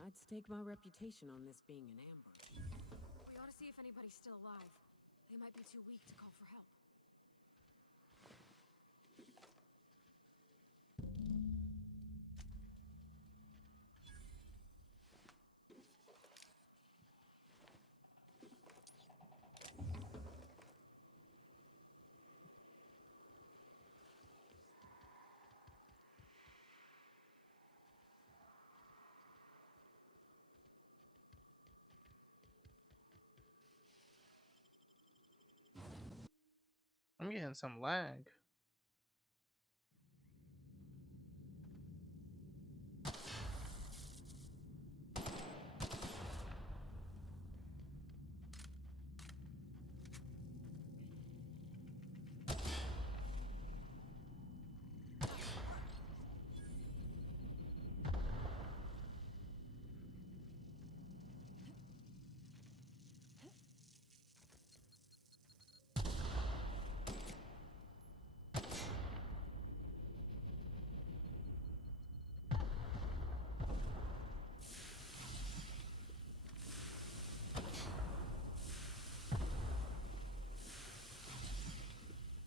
I'd stake my reputation on this being an ambush. We ought to see if anybody's still alive. They might be too weak to call for help. I'm getting some lag.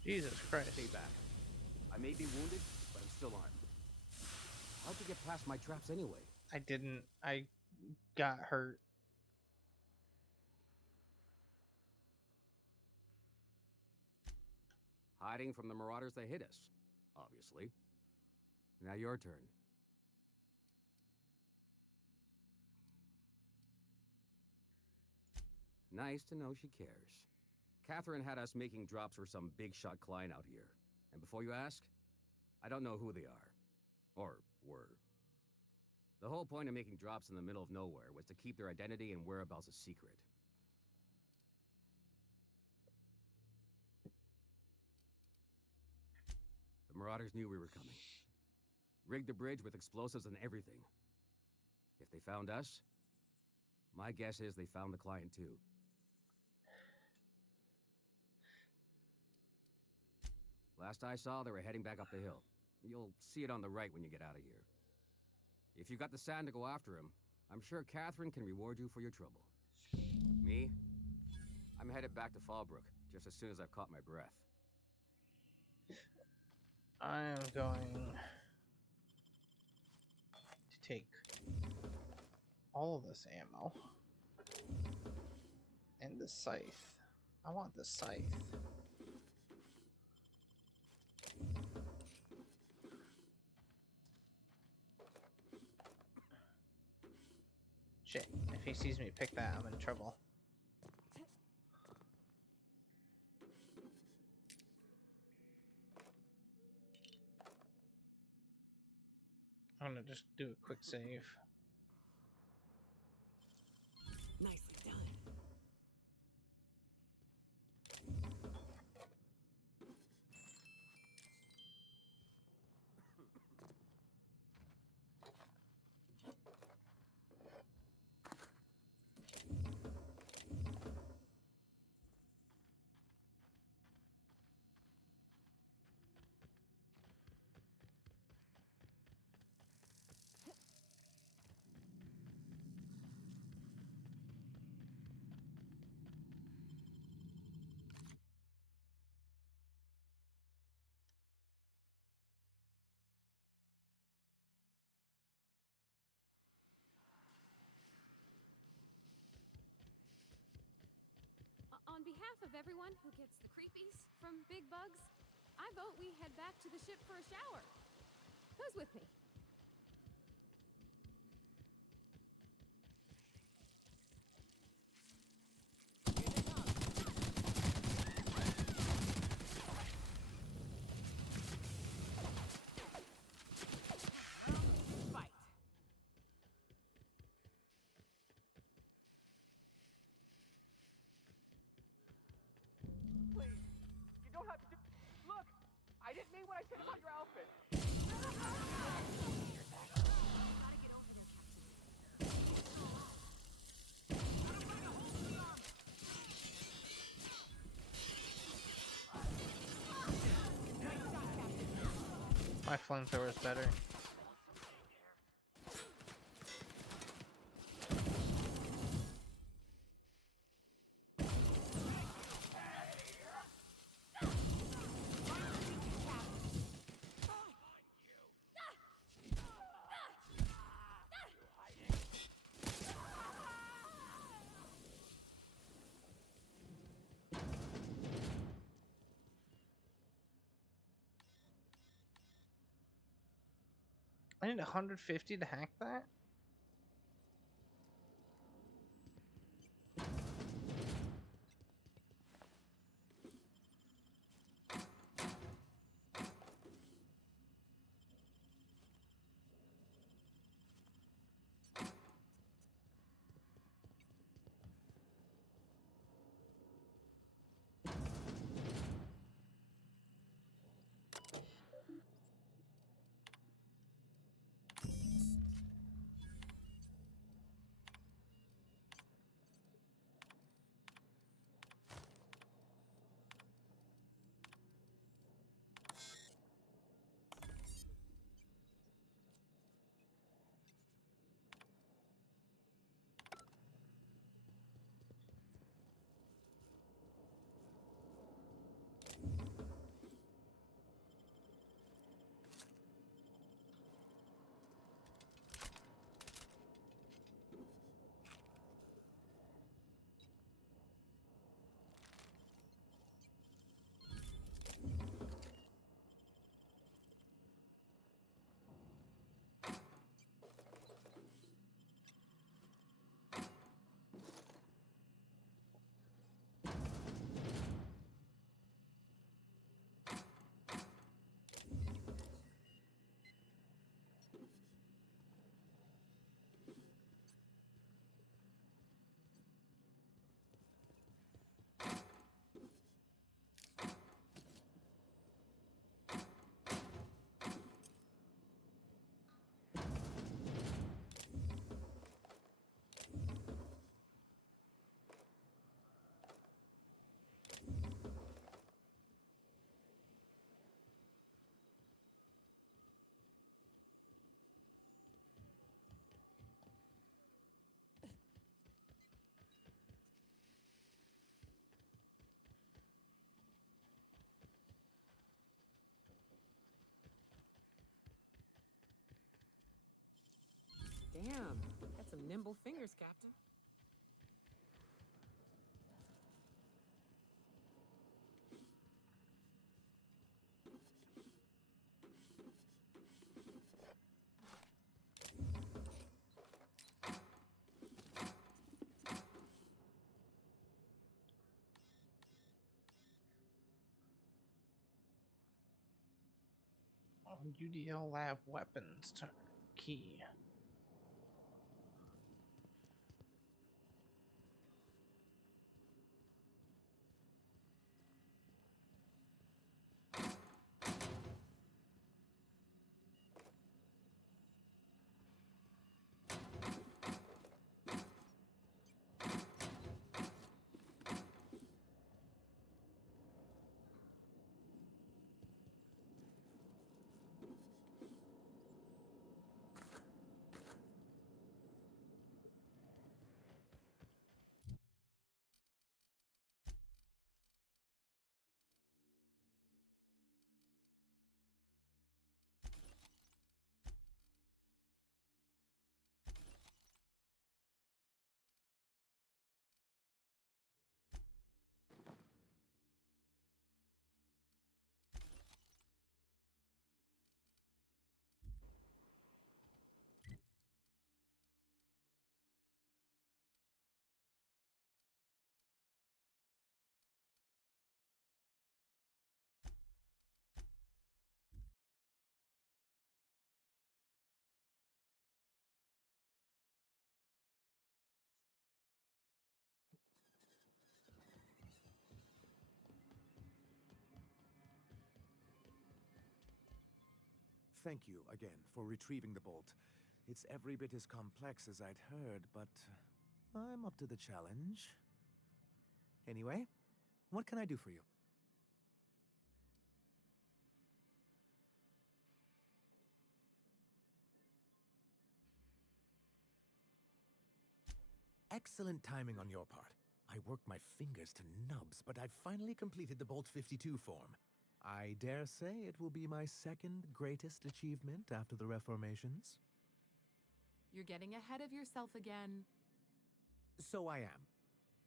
Jesus Christ. Back. I may be wounded, but I'm still armed. How'd you get past my traps anyway? I didn't. I got hurt. Hiding from the marauders that hit us, obviously. Now your turn. Nice to know she cares. Catherine had us making drops for some big-shot client out here. And before you ask, I don't know who they are. Or were. The whole point of making drops in the middle of nowhere was to keep their identity and whereabouts a secret. The marauders knew we were coming. Rigged the bridge with explosives and everything. If they found us, my guess is they found the client too. Last I saw, they were heading back up the hill. You'll see it on the right when you get out of here. If you got the sand to go after him, I'm sure Catherine can reward you for your trouble. Me? I'm headed back to Fallbrook, just as soon as I've caught my breath. I am going to take all of this ammo and the scythe. I want the scythe. Shit, if he sees me pick that, I'm in trouble. I'm gonna just do a quick save. Nicely done. On behalf of everyone who gets the creepies from big bugs, I vote we head back to the ship for a shower. Who's with me? Fight. Please, you don't have to do. Look, I didn't mean what I said about your outfit. My flamethrower is better. I need 150 to hack that? Damn, got some nimble fingers, Captain. UDL lab weapons key. Thank you again for retrieving the bolt. It's every bit as complex as I'd heard, but I'm up to the challenge. Anyway, what can I do for you? Excellent timing on your part. I worked my fingers to nubs, but I've finally completed the Bolt 52 form. I dare say it will be my second greatest achievement after the Reformations. You're getting ahead of yourself again. So I am.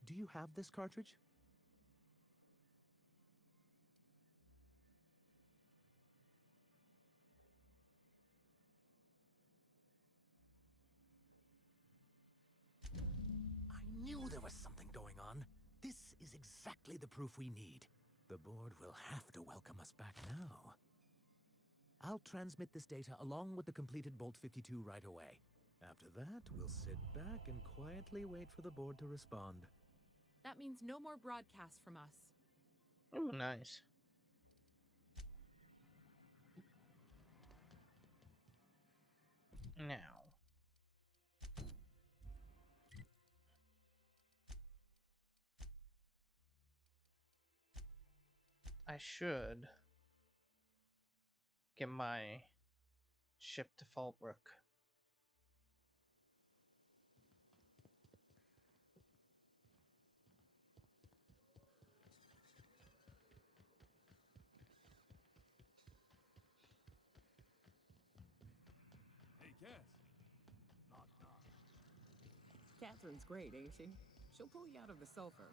Do you have this cartridge? I knew there was something going on. This is exactly the proof we need. The board will have to welcome us back now. I'll transmit this data along with the completed Bolt 52 right away. After that, we'll sit back and quietly wait for the board to respond. That means no more broadcasts from us. Oh, nice. Now. I should get my ship to Fallbrook. Hey, Cass. Knock, knock. Catherine's great, ain't she? She'll pull you out of the sulfur.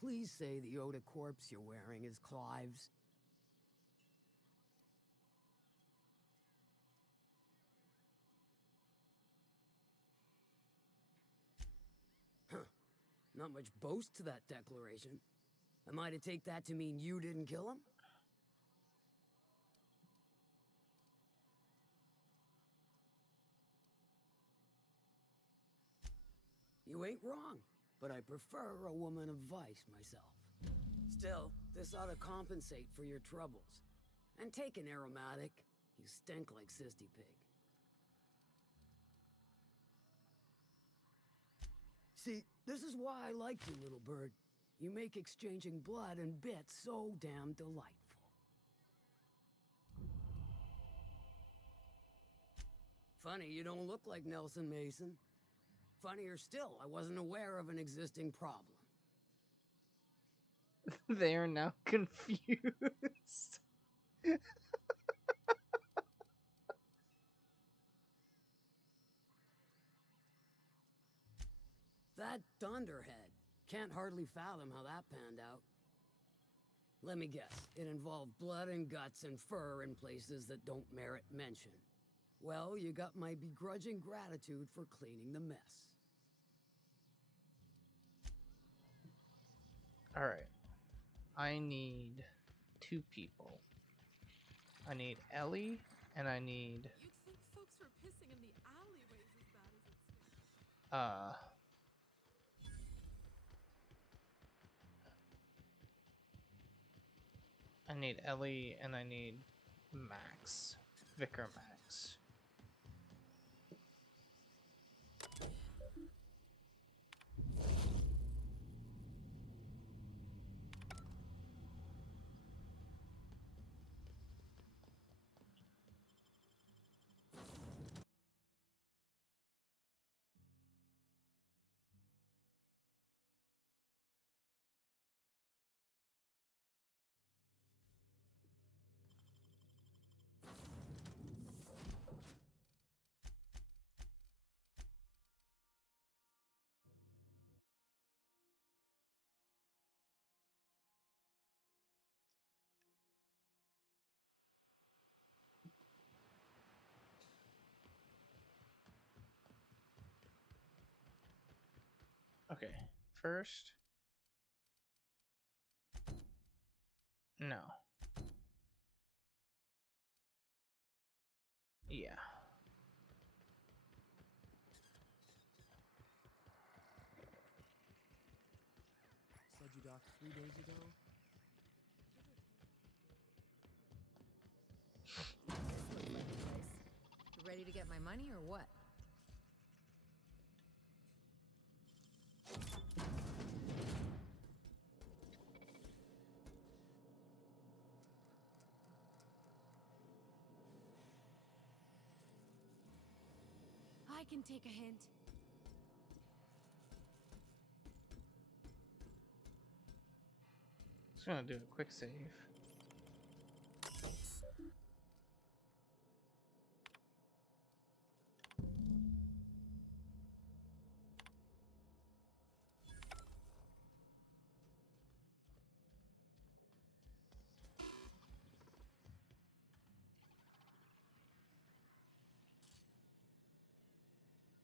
Please say the Yoda corpse you're wearing is Clive's. Huh. Not much boast to that declaration. Am I to take that to mean you didn't kill him? You ain't wrong, but I prefer a woman of vice myself. Still, this ought to compensate for your troubles. And take an aromatic. You stink like Sissy Pig. See, this is why I like you, little bird. You make exchanging blood and bits so damn delightful. Funny, you don't look like Nelson Mason. Funnier still, I wasn't aware of an existing problem. They are now confused. That dunderhead. Can't hardly fathom how that panned out. Let me guess, it involved blood and guts and fur in places that don't merit mention. Well, you got my begrudging gratitude for cleaning the mess. Alright. I need 2 people. I need Ellie, and I need... You'd think folks were pissing in the alleyways as bad as it's... I need Ellie, and I need Max. Vicar Max. Okay, first... No. Yeah. Said you docked 3 days ago? This looks like a place to get my money or what? I can take a hint. Just gonna do a quick save.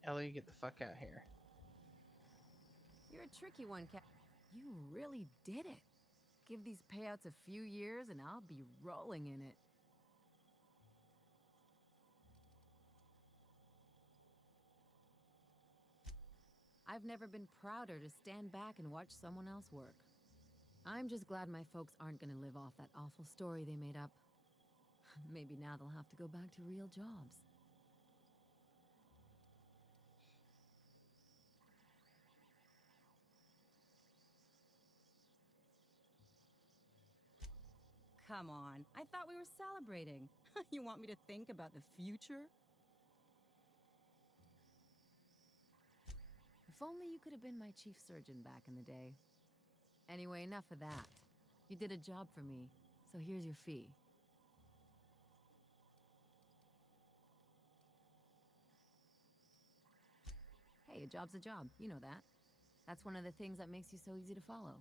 Ellie, get the fuck out here. You're a tricky one, Cap. You really did it. Give these payouts a few years and I'll be rolling in it. I've never been prouder to stand back and watch someone else work. I'm just glad my folks aren't gonna live off that awful story they made up. Maybe now they'll have to go back to real jobs. Come on, I thought we were celebrating. You want me to think about the future? If only you could have been my chief surgeon back in the day. Anyway, enough of that. You did a job for me, so here's your fee. Hey, a job's a job, you know that. That's one of the things that makes you so easy to follow.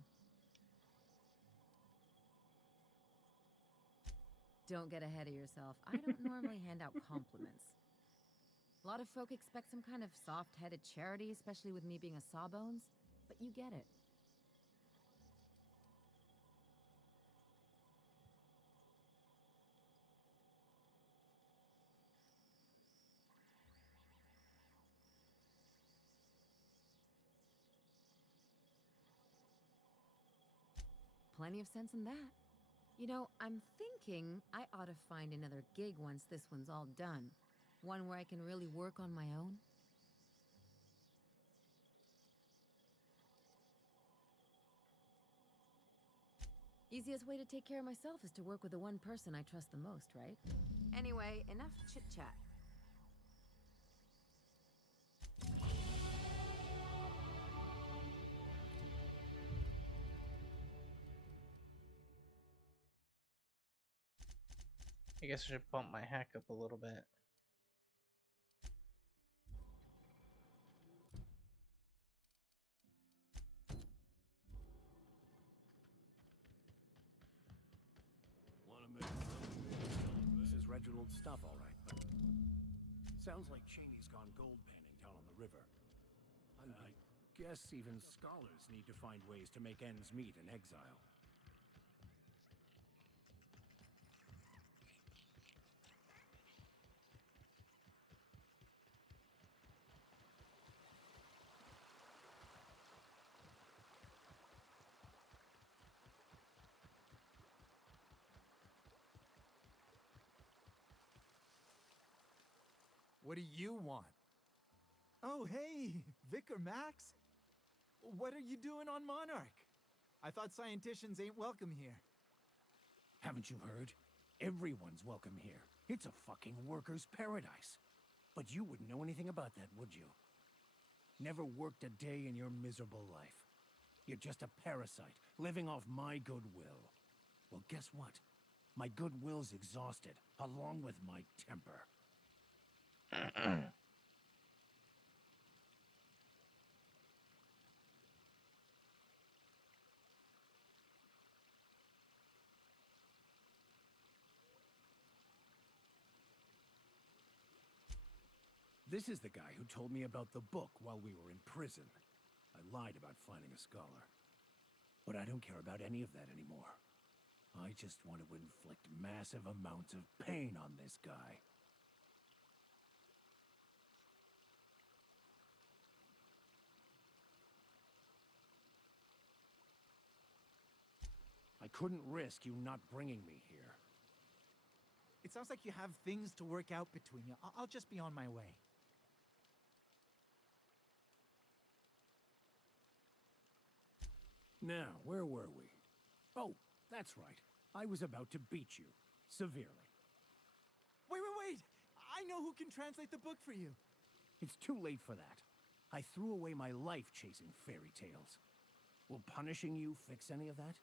Don't get ahead of yourself. I don't normally hand out compliments. A lot of folk expect some kind of soft-headed charity, especially with me being a sawbones, but you get it. Plenty of sense in that. You know, I'm thinking I ought to find another gig once this one's all done. One where I can really work on my own. Easiest way to take care of myself is to work with the one person I trust the most, right? Anyway, enough chit-chat. I guess I should bump my hack up a little bit. This is Reginald's stuff, all right, but sounds like Cheney's gone gold panning down on the river. I guess even scholars need to find ways to make ends meet in exile. What do you want? Oh, hey, Vicar Max. What are you doing on Monarch? I thought scienticians ain't welcome here. Haven't you heard? Everyone's welcome here. It's a fucking worker's paradise. But you wouldn't know anything about that, would you? Never worked a day in your miserable life. You're just a parasite, living off my goodwill. Well, guess what? My goodwill's exhausted, along with my temper. This is the guy who told me about the book while we were in prison. I lied about finding a scholar. But I don't care about any of that anymore. I just want to inflict massive amounts of pain on this guy. I couldn't risk you not bringing me here. It sounds like you have things to work out between you. I'll just be on my way. Now, where were we? Oh, that's right. I was about to beat you. Severely. Wait! I know who can translate the book for you. It's too late for that. I threw away my life chasing fairy tales. Will punishing you fix any of that?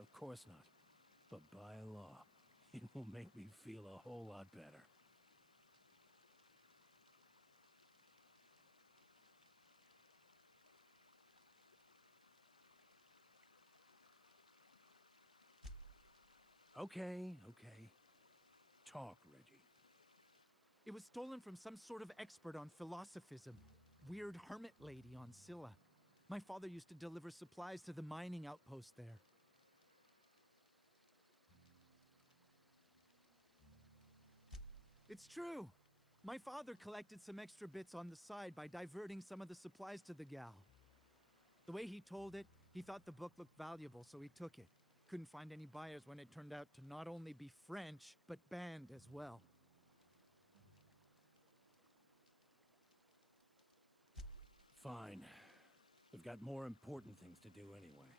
Of course not. But by law, it will make me feel a whole lot better. Okay. Talk, Reggie. It was stolen from some sort of expert on philosophism. Weird hermit lady on Scylla. My father used to deliver supplies to the mining outpost there. It's true. My father collected some extra bits on the side by diverting some of the supplies to the gal. The way he told it, he thought the book looked valuable, so he took it. Couldn't find any buyers when it turned out to not only be French, but banned as well. Fine. We've got more important things to do anyway.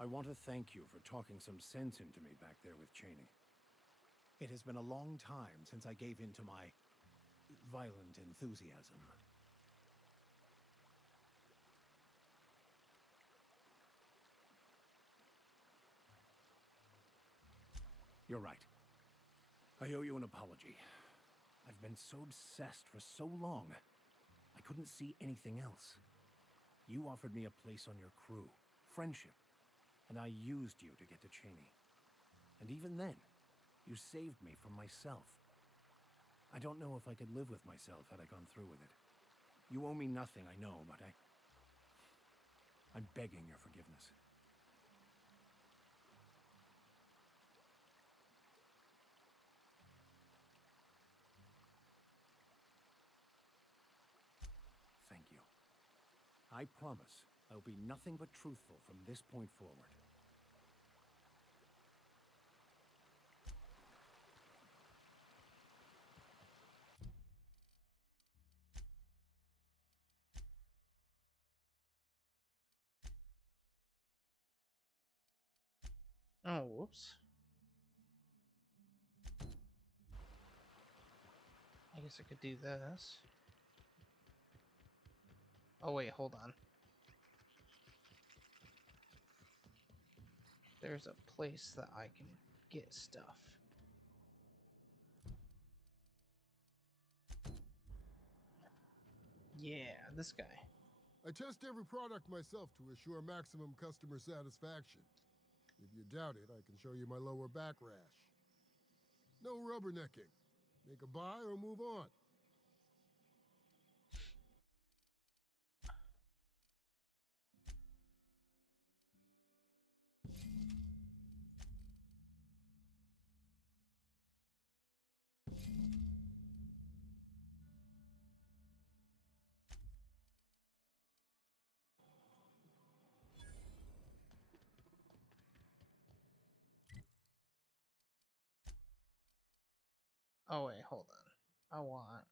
I want to thank you for talking some sense into me back there with Cheney. It has been a long time since I gave in to my violent enthusiasm. You're right. I owe you an apology. I've been so obsessed for so long, I couldn't see anything else. You offered me a place on your crew, friendship, and I used you to get to Cheney. And even then, you saved me from myself. I don't know if I could live with myself had I gone through with it. You owe me nothing, I know, but I'm begging your forgiveness. Thank you. I promise I'll be nothing but truthful from this point forward. Oh, whoops. I guess I could do this. Oh wait, hold on. There's a place that I can get stuff. Yeah, this guy. I test every product myself to assure maximum customer satisfaction. If you doubt it, I can show you my lower back rash. No rubbernecking. Make a buy or move on. Oh wait, hold on. I want...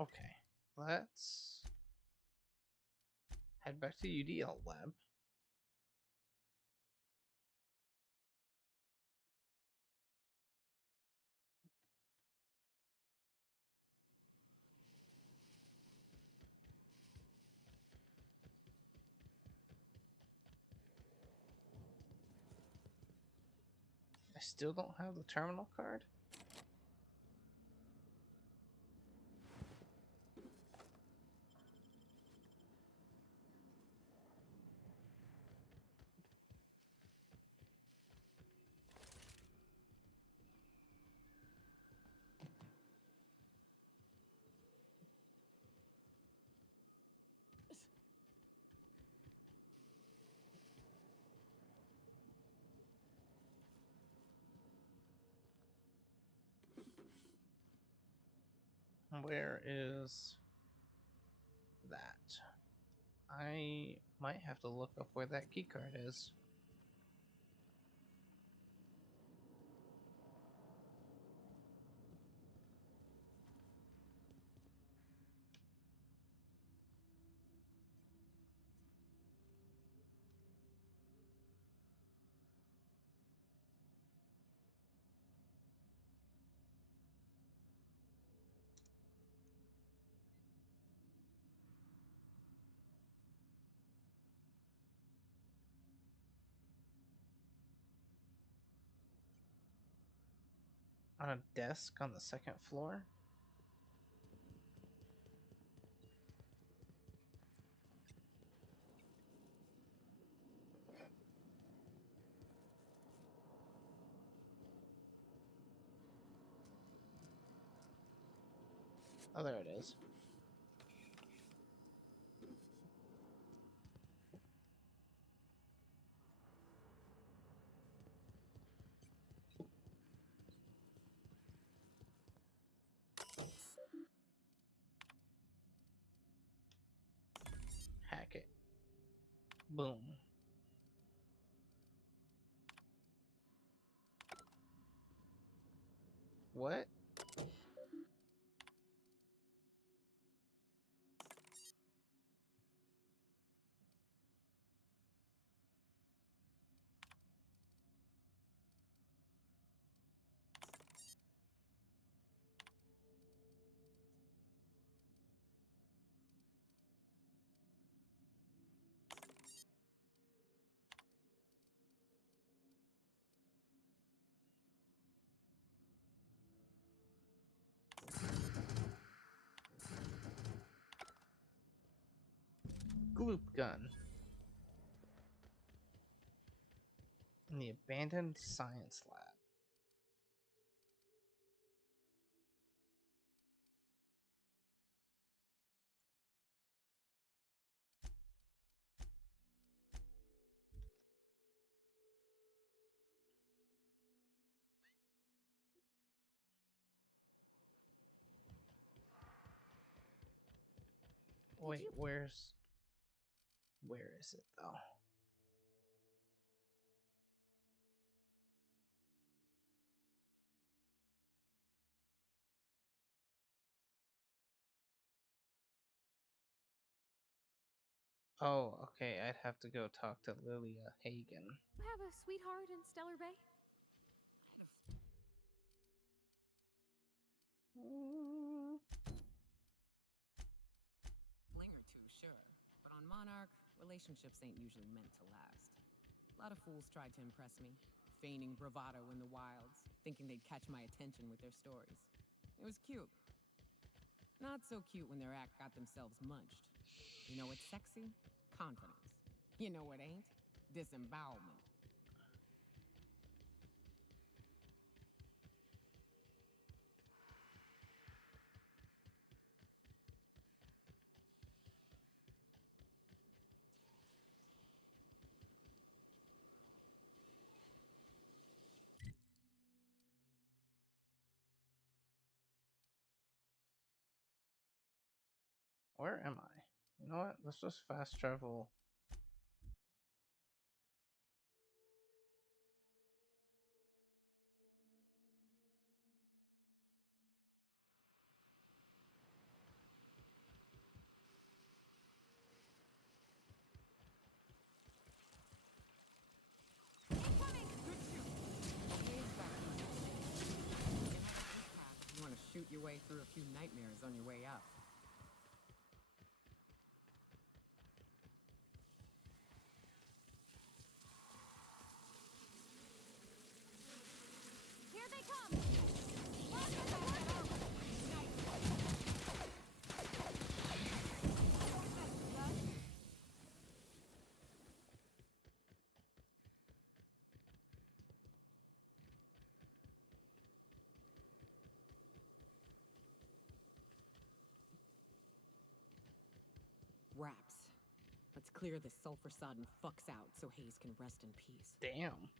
Okay, let's head back to UDL lab. I still don't have the terminal card? Where is that? I might have to look up where that key card is. On a desk on the second floor? Oh, there it is. Hack it. Boom. What? Gloop gun. In the abandoned science lab. Wait, where is it though? Oh, okay, I'd have to go talk to Lilia Hagen. You have a sweetheart in Stellar Bay? Fling or two, sure. But on Monarch, relationships ain't usually meant to last. A lot of fools tried to impress me, feigning bravado in the wilds, thinking they'd catch my attention with their stories. It was cute. Not so cute when their act got themselves munched. You know what's sexy? Confidence. You know what ain't? Disembowelment. Where am I? You know what? Let's just fast travel. You want to shoot your way through a few nightmares on your way up. wraps. Let's clear this sulfur sod and fucks out so Hayes can rest in peace. Damn.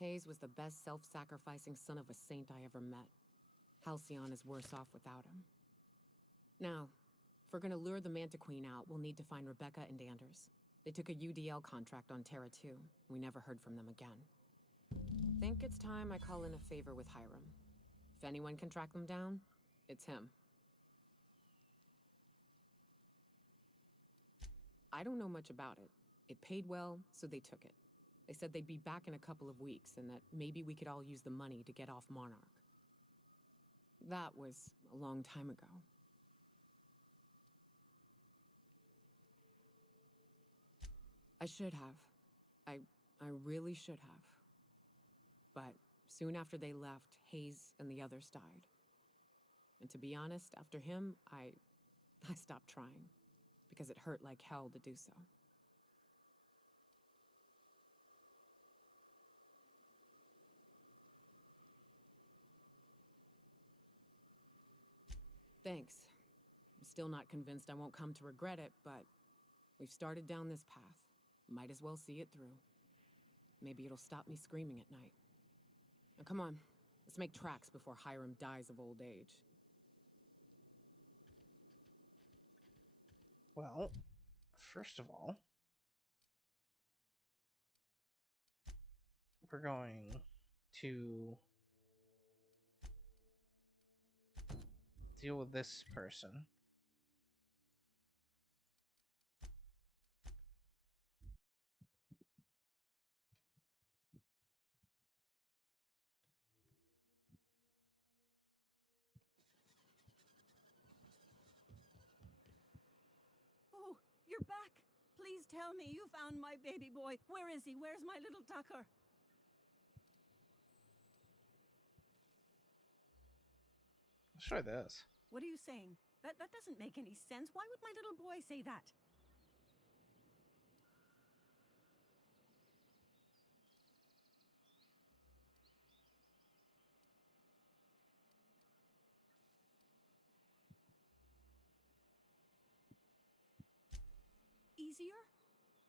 Hayes was the best self-sacrificing son of a saint I ever met. Halcyon is worse off without him. Now, if we're gonna lure the Manta Queen out, we'll need to find Rebecca and Anders. They took a UDL contract on Terra 2. We never heard from them again. Think it's time I call in a favor with Hiram. If anyone can track them down, it's him. I don't know much about it. It paid well, so they took it. They said they'd be back in a couple of weeks, and that maybe we could all use the money to get off Monarch. That was a long time ago. I should have. I really should have. But soon after they left, Hayes and the others died. And to be honest, after him, I stopped trying, because it hurt like hell to do so. Thanks. I'm still not convinced I won't come to regret it, but we've started down this path. Might as well see it through. Maybe it'll stop me screaming at night. Now come on, let's make tracks before Hiram dies of old age. Well, first of all, we're going to deal with this person. Oh, you're back. Please tell me you found my baby boy. Where is he? Where's my little Tucker? Let's try this. What are you saying? That doesn't make any sense. Why would my little boy say that? Easier?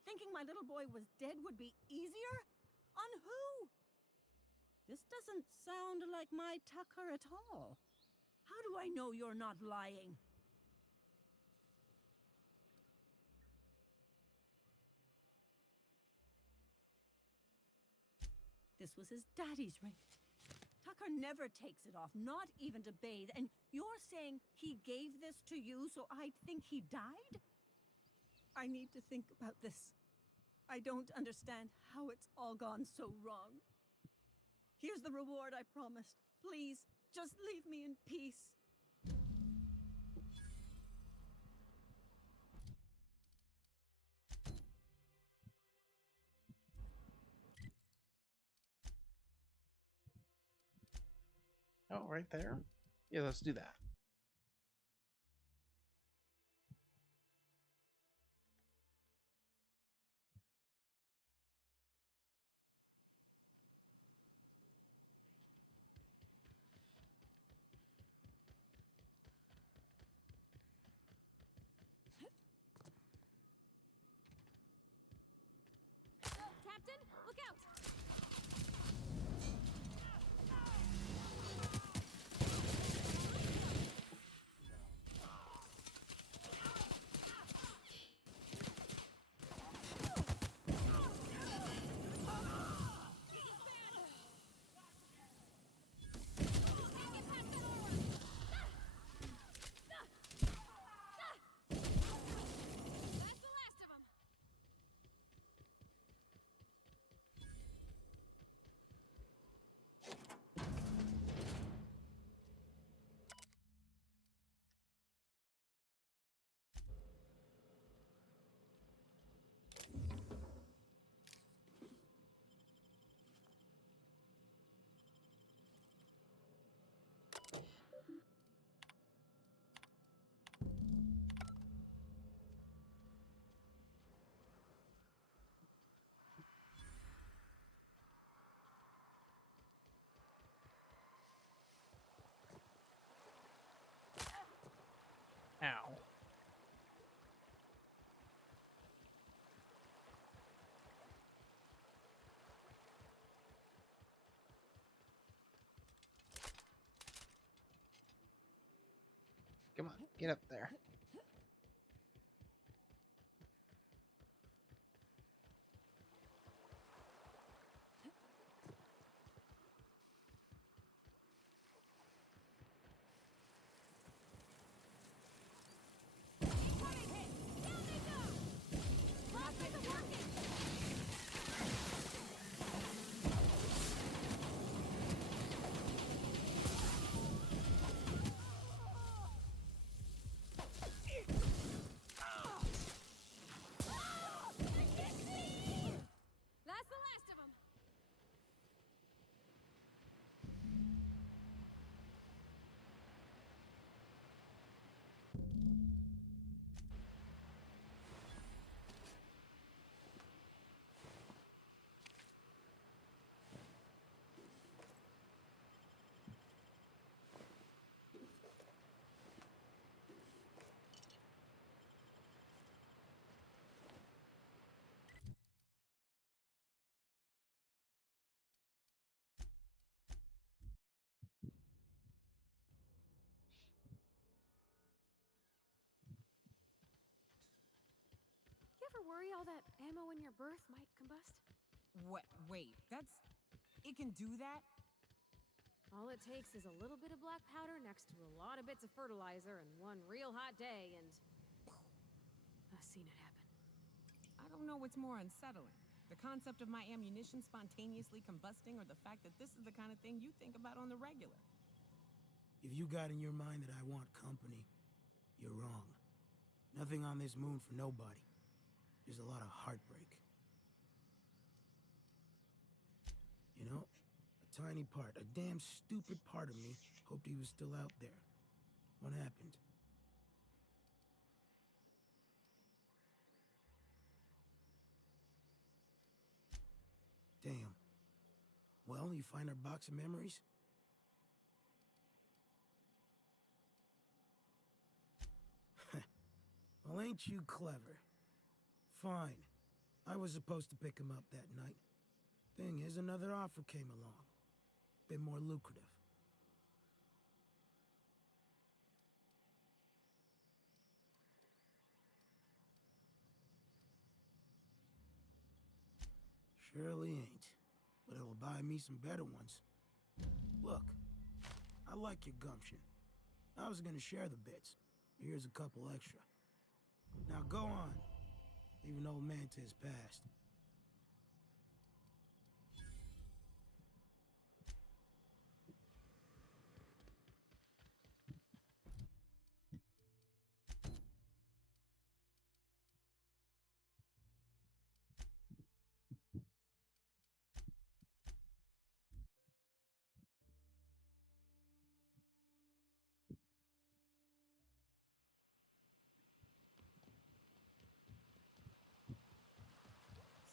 Thinking my little boy was dead would be easier? On who? This doesn't sound like my Tucker at all. How do I know you're not lying? This was his daddy's ring. Tucker never takes it off, not even to bathe. And you're saying he gave this to you so I'd think he died? I need to think about this. I don't understand how it's all gone so wrong. Here's the reward I promised. Please, just leave me in peace. Oh, right there? Yeah, let's do that. Captain, look out! Ow. Come on, get up there. That's the last of them. You ever worry all that ammo in your berth might combust? What? Wait, that's... It can do that? All it takes is a little bit of black powder next to a lot of bits of fertilizer and one real hot day, and I've seen it happen. I don't know what's more unsettling. The concept of my ammunition spontaneously combusting, or the fact that this is the kind of thing you think about on the regular. If you got in your mind that I want company, you're wrong. Nothing on this moon for nobody. There's a lot of heartbreak. You know, a tiny part, a damn stupid part of me hoped he was still out there. What happened? Damn. Well, you find our box of memories? Well, ain't you clever? Fine. I was supposed to pick him up that night. Thing is, another offer came along. Bit more lucrative. Surely ain't. But it'll buy me some better ones. Look, I like your gumption. I was gonna share the bits. Here's a couple extra. Now go on. Leave an old man to his past.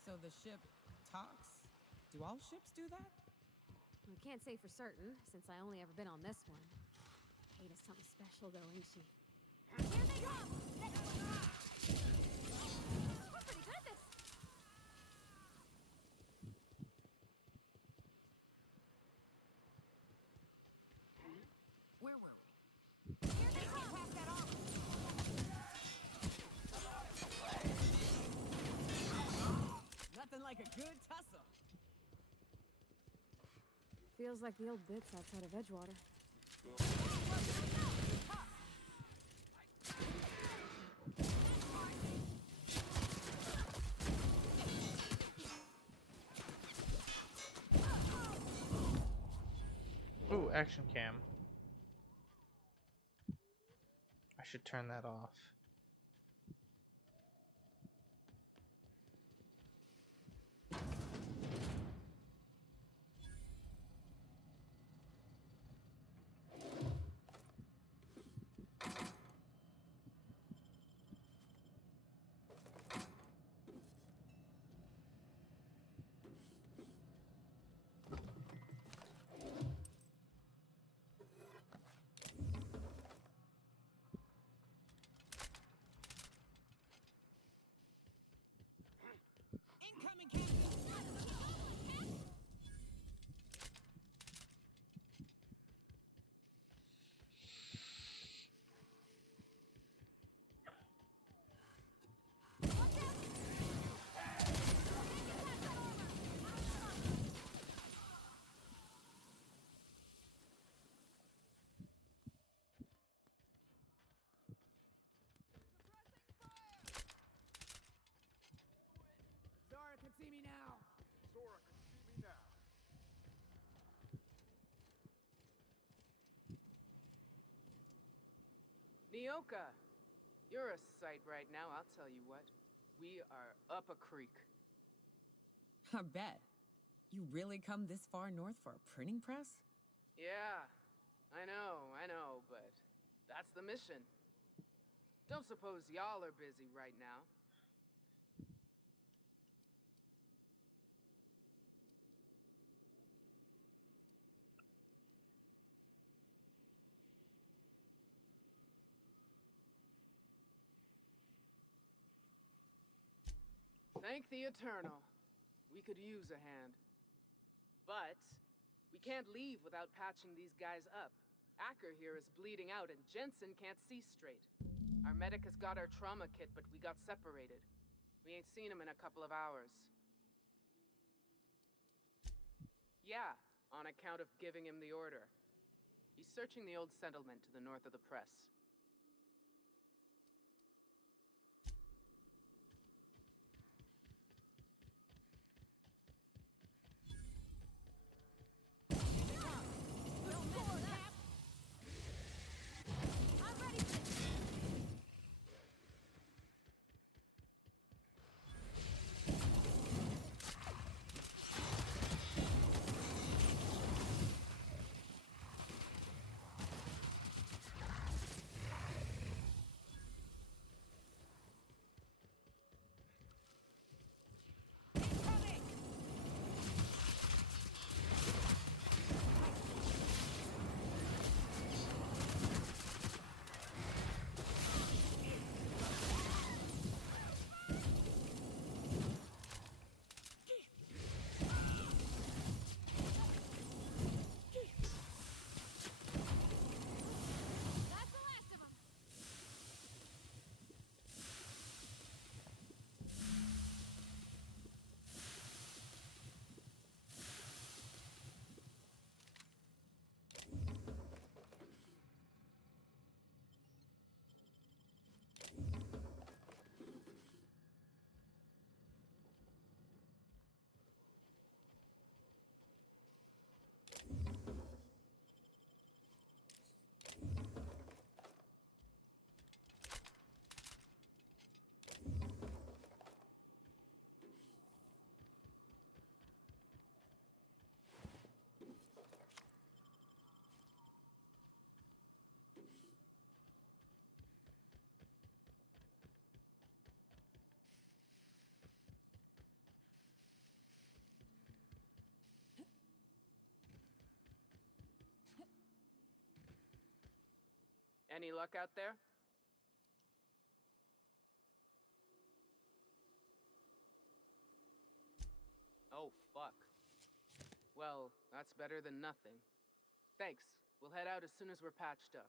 So the ship talks? Do all ships do that? I can't say for certain, since I only ever been on this one. Kate is something special, though, ain't she? Here they come! We're pretty good at this! Where were we? Here they come! Pass that on! Nothing like a good tussle. Feels like the old bits outside of Edgewater. Ooh, action cam. I should turn that off. Nyoka, you're a sight right now, I'll tell you what. We are up a creek. I bet. You really come this far north for a printing press? Yeah, I know, but that's the mission. Don't suppose y'all are busy right now. Thank the Eternal. We could use a hand. But we can't leave without patching these guys up. Acker here is bleeding out and Jensen can't see straight. Our medic has got our trauma kit, but we got separated. We ain't seen him in a couple of hours. Yeah, on account of giving him the order. He's searching the old settlement to the north of the press. Any luck out there? Oh, fuck. Well, that's better than nothing. Thanks. We'll head out as soon as we're patched up.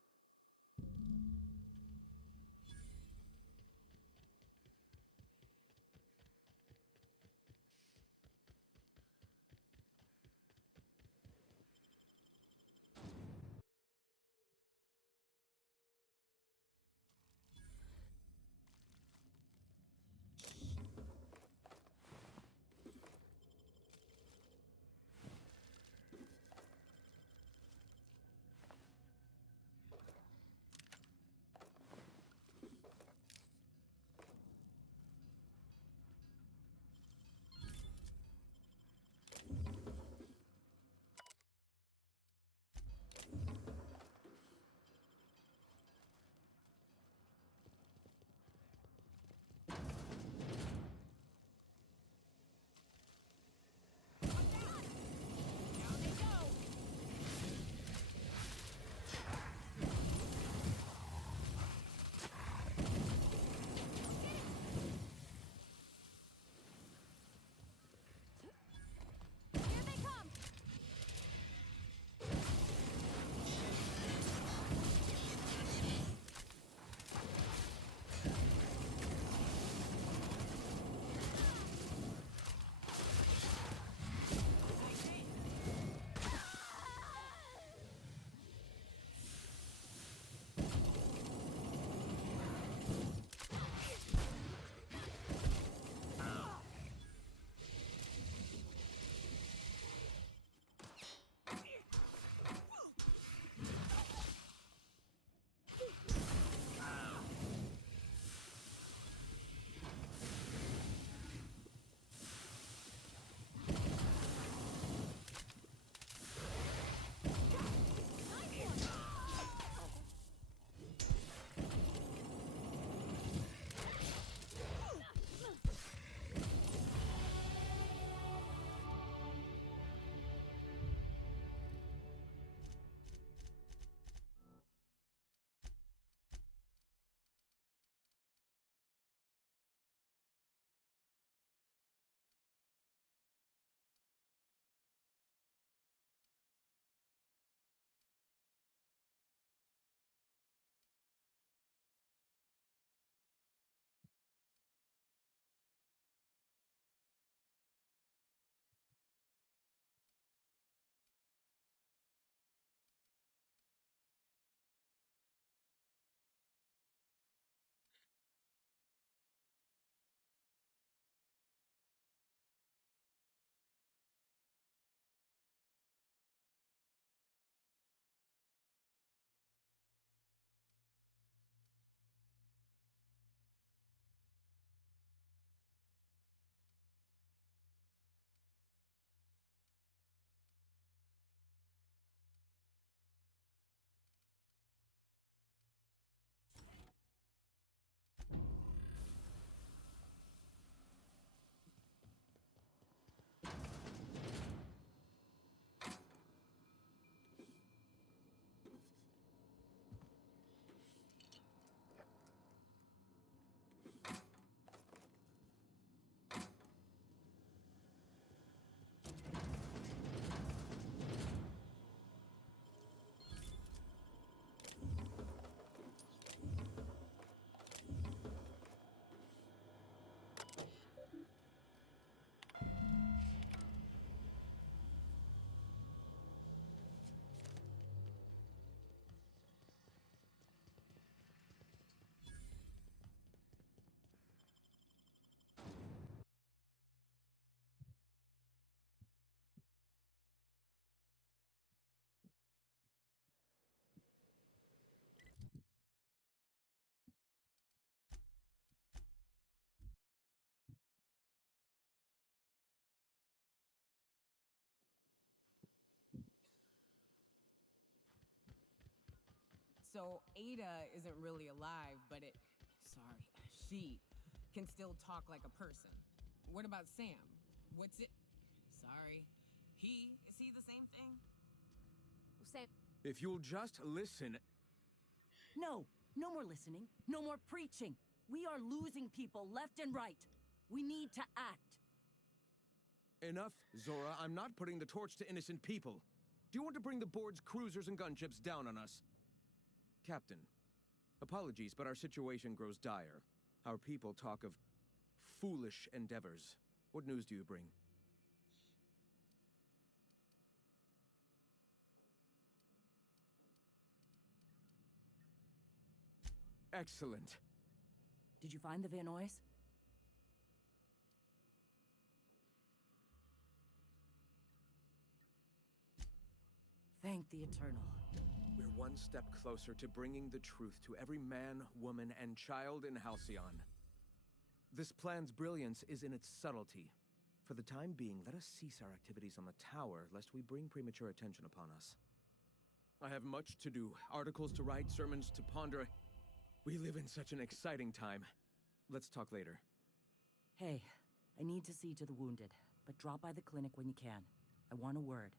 So Ada isn't really alive, but she can still talk like a person. What about Sam? What's it? Sorry. Is he the same thing? Sam. If you'll just listen. No, no more listening, no more preaching. We are losing people left and right. We need to act. Enough, Zora. I'm not putting the torch to innocent people. Do you want to bring the board's cruisers and gunships down on us? Captain, apologies, but our situation grows dire. Our people talk of foolish endeavors. What news do you bring? Excellent. Did you find the Vanoys? Thank the Eternal. We're one step closer to bringing the truth to every man, woman, and child in Halcyon. This plan's brilliance is in its subtlety. For the time being, let us cease our activities on the tower, lest we bring premature attention upon us. I have much to do, articles to write, sermons to ponder. We live in such an exciting time. Let's talk later. Hey, I need to see to the wounded, but drop by the clinic when you can. I want a word.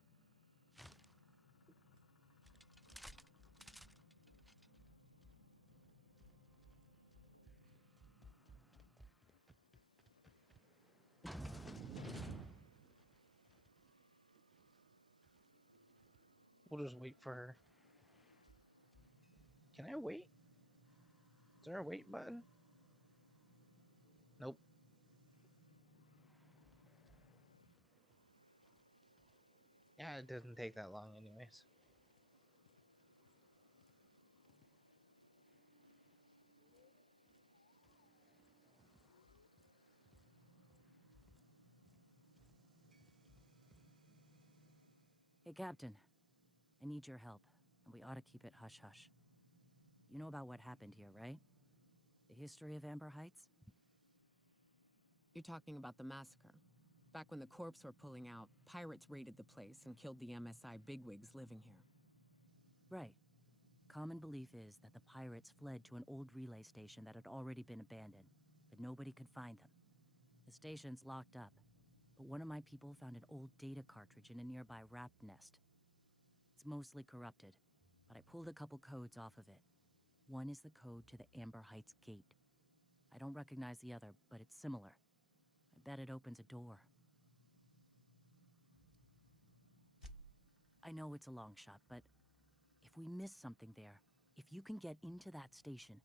We'll just wait for her. Can I wait? Is there a wait button? Nope. Yeah, it doesn't take that long anyways. Hey, Captain. I need your help, and we ought to keep it hush-hush. You know about what happened here, right? The history of Amber Heights? You're talking about the massacre. Back when the corps were pulling out, pirates raided the place and killed the MSI bigwigs living here. Right. Common belief is that the pirates fled to an old relay station that had already been abandoned, but nobody could find them. The station's locked up, but one of my people found an old data cartridge in a nearby raft nest. It's mostly corrupted, but I pulled a couple codes off of it. One is the code to the Amber Heights gate. I don't recognize the other, but it's similar. I bet it opens a door. I know it's a long shot, but if we miss something there, if you can get into that station,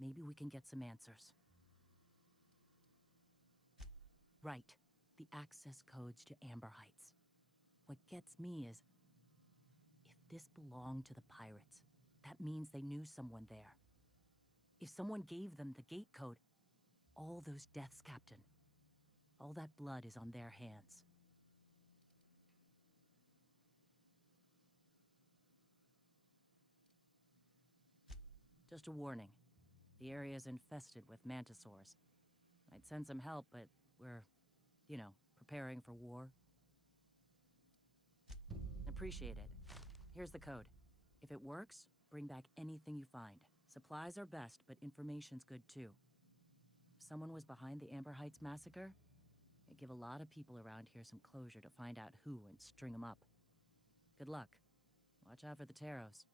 maybe we can get some answers. Right. The access codes to Amber Heights. What gets me is, if this belonged to the pirates, that means they knew someone there. If someone gave them the gate code, all those deaths, Captain, all that blood is on their hands. Just a warning. The area's infested with mantisaurs. I'd send some help, but we're, preparing for war. Appreciate it. Here's the code. If it works, bring back anything you find. Supplies are best, but information's good too. If someone was behind the Amber Heights massacre, it'd give a lot of people around here some closure to find out who and string them up. Good luck. Watch out for the Taros.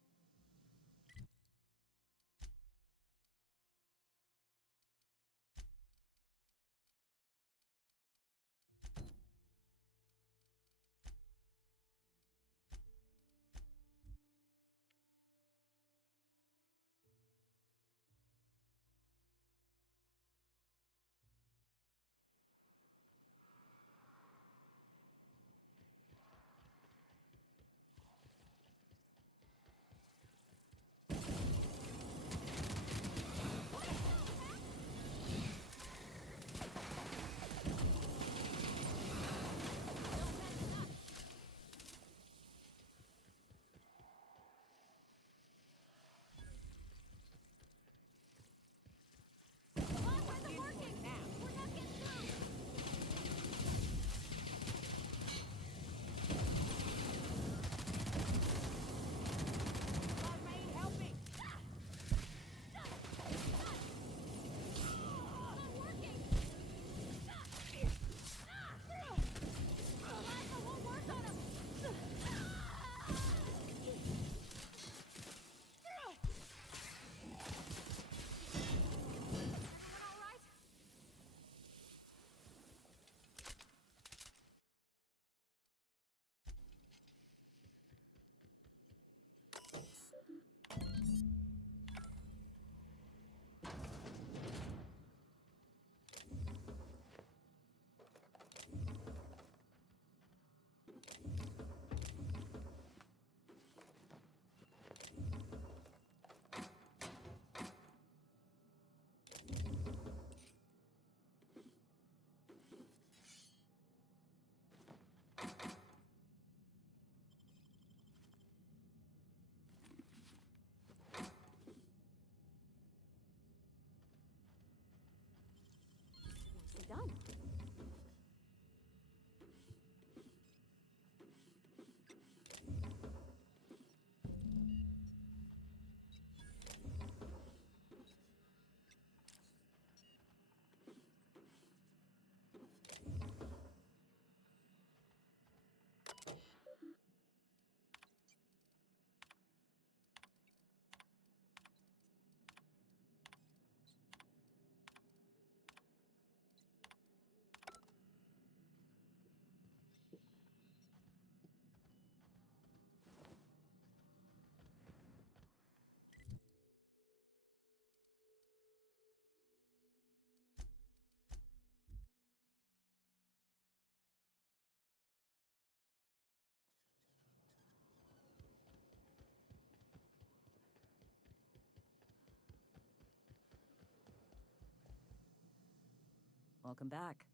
Welcome back.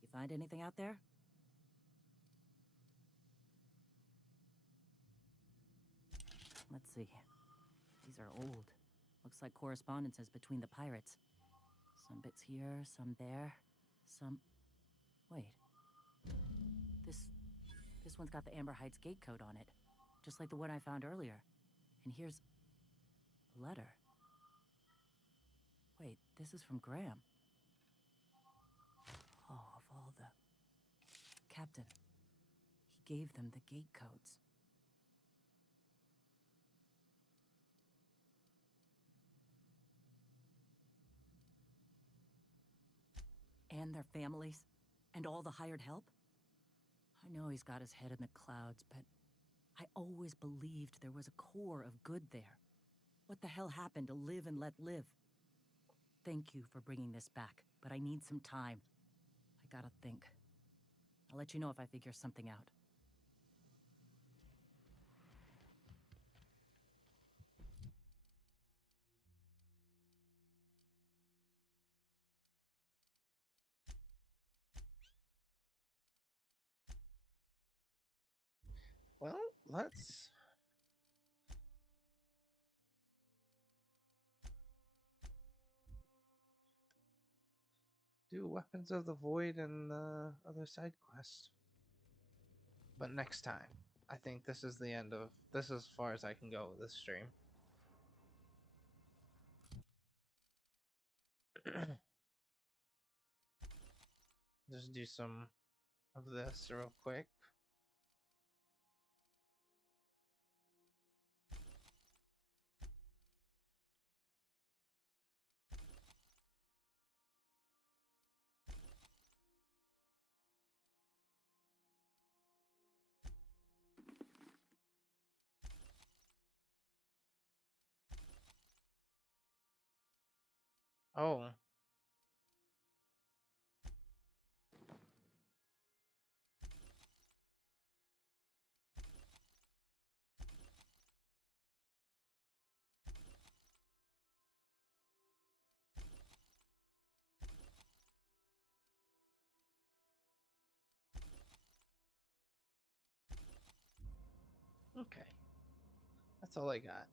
You find anything out there? Let's see. These are old. Looks like correspondences between the pirates. Some bits here, some there, some... Wait. This one's got the Amber Heights gate code on it, just like the one I found earlier. And here's a letter. Wait, this is from Graham. Oh, of all the... Captain, he gave them the gate codes. And their families, and all the hired help? I know he's got his head in the clouds, but I always believed there was a core of good there. What the hell happened to live and let live? Thank you for bringing this back, but I need some time. I gotta think. I'll let you know if I figure something out. Well, let's do Weapons of the Void and the other side quest. But next time. I think this is the end of this is as far as I can go with this stream. Just do some of this real quick. Oh. Okay. That's all I got.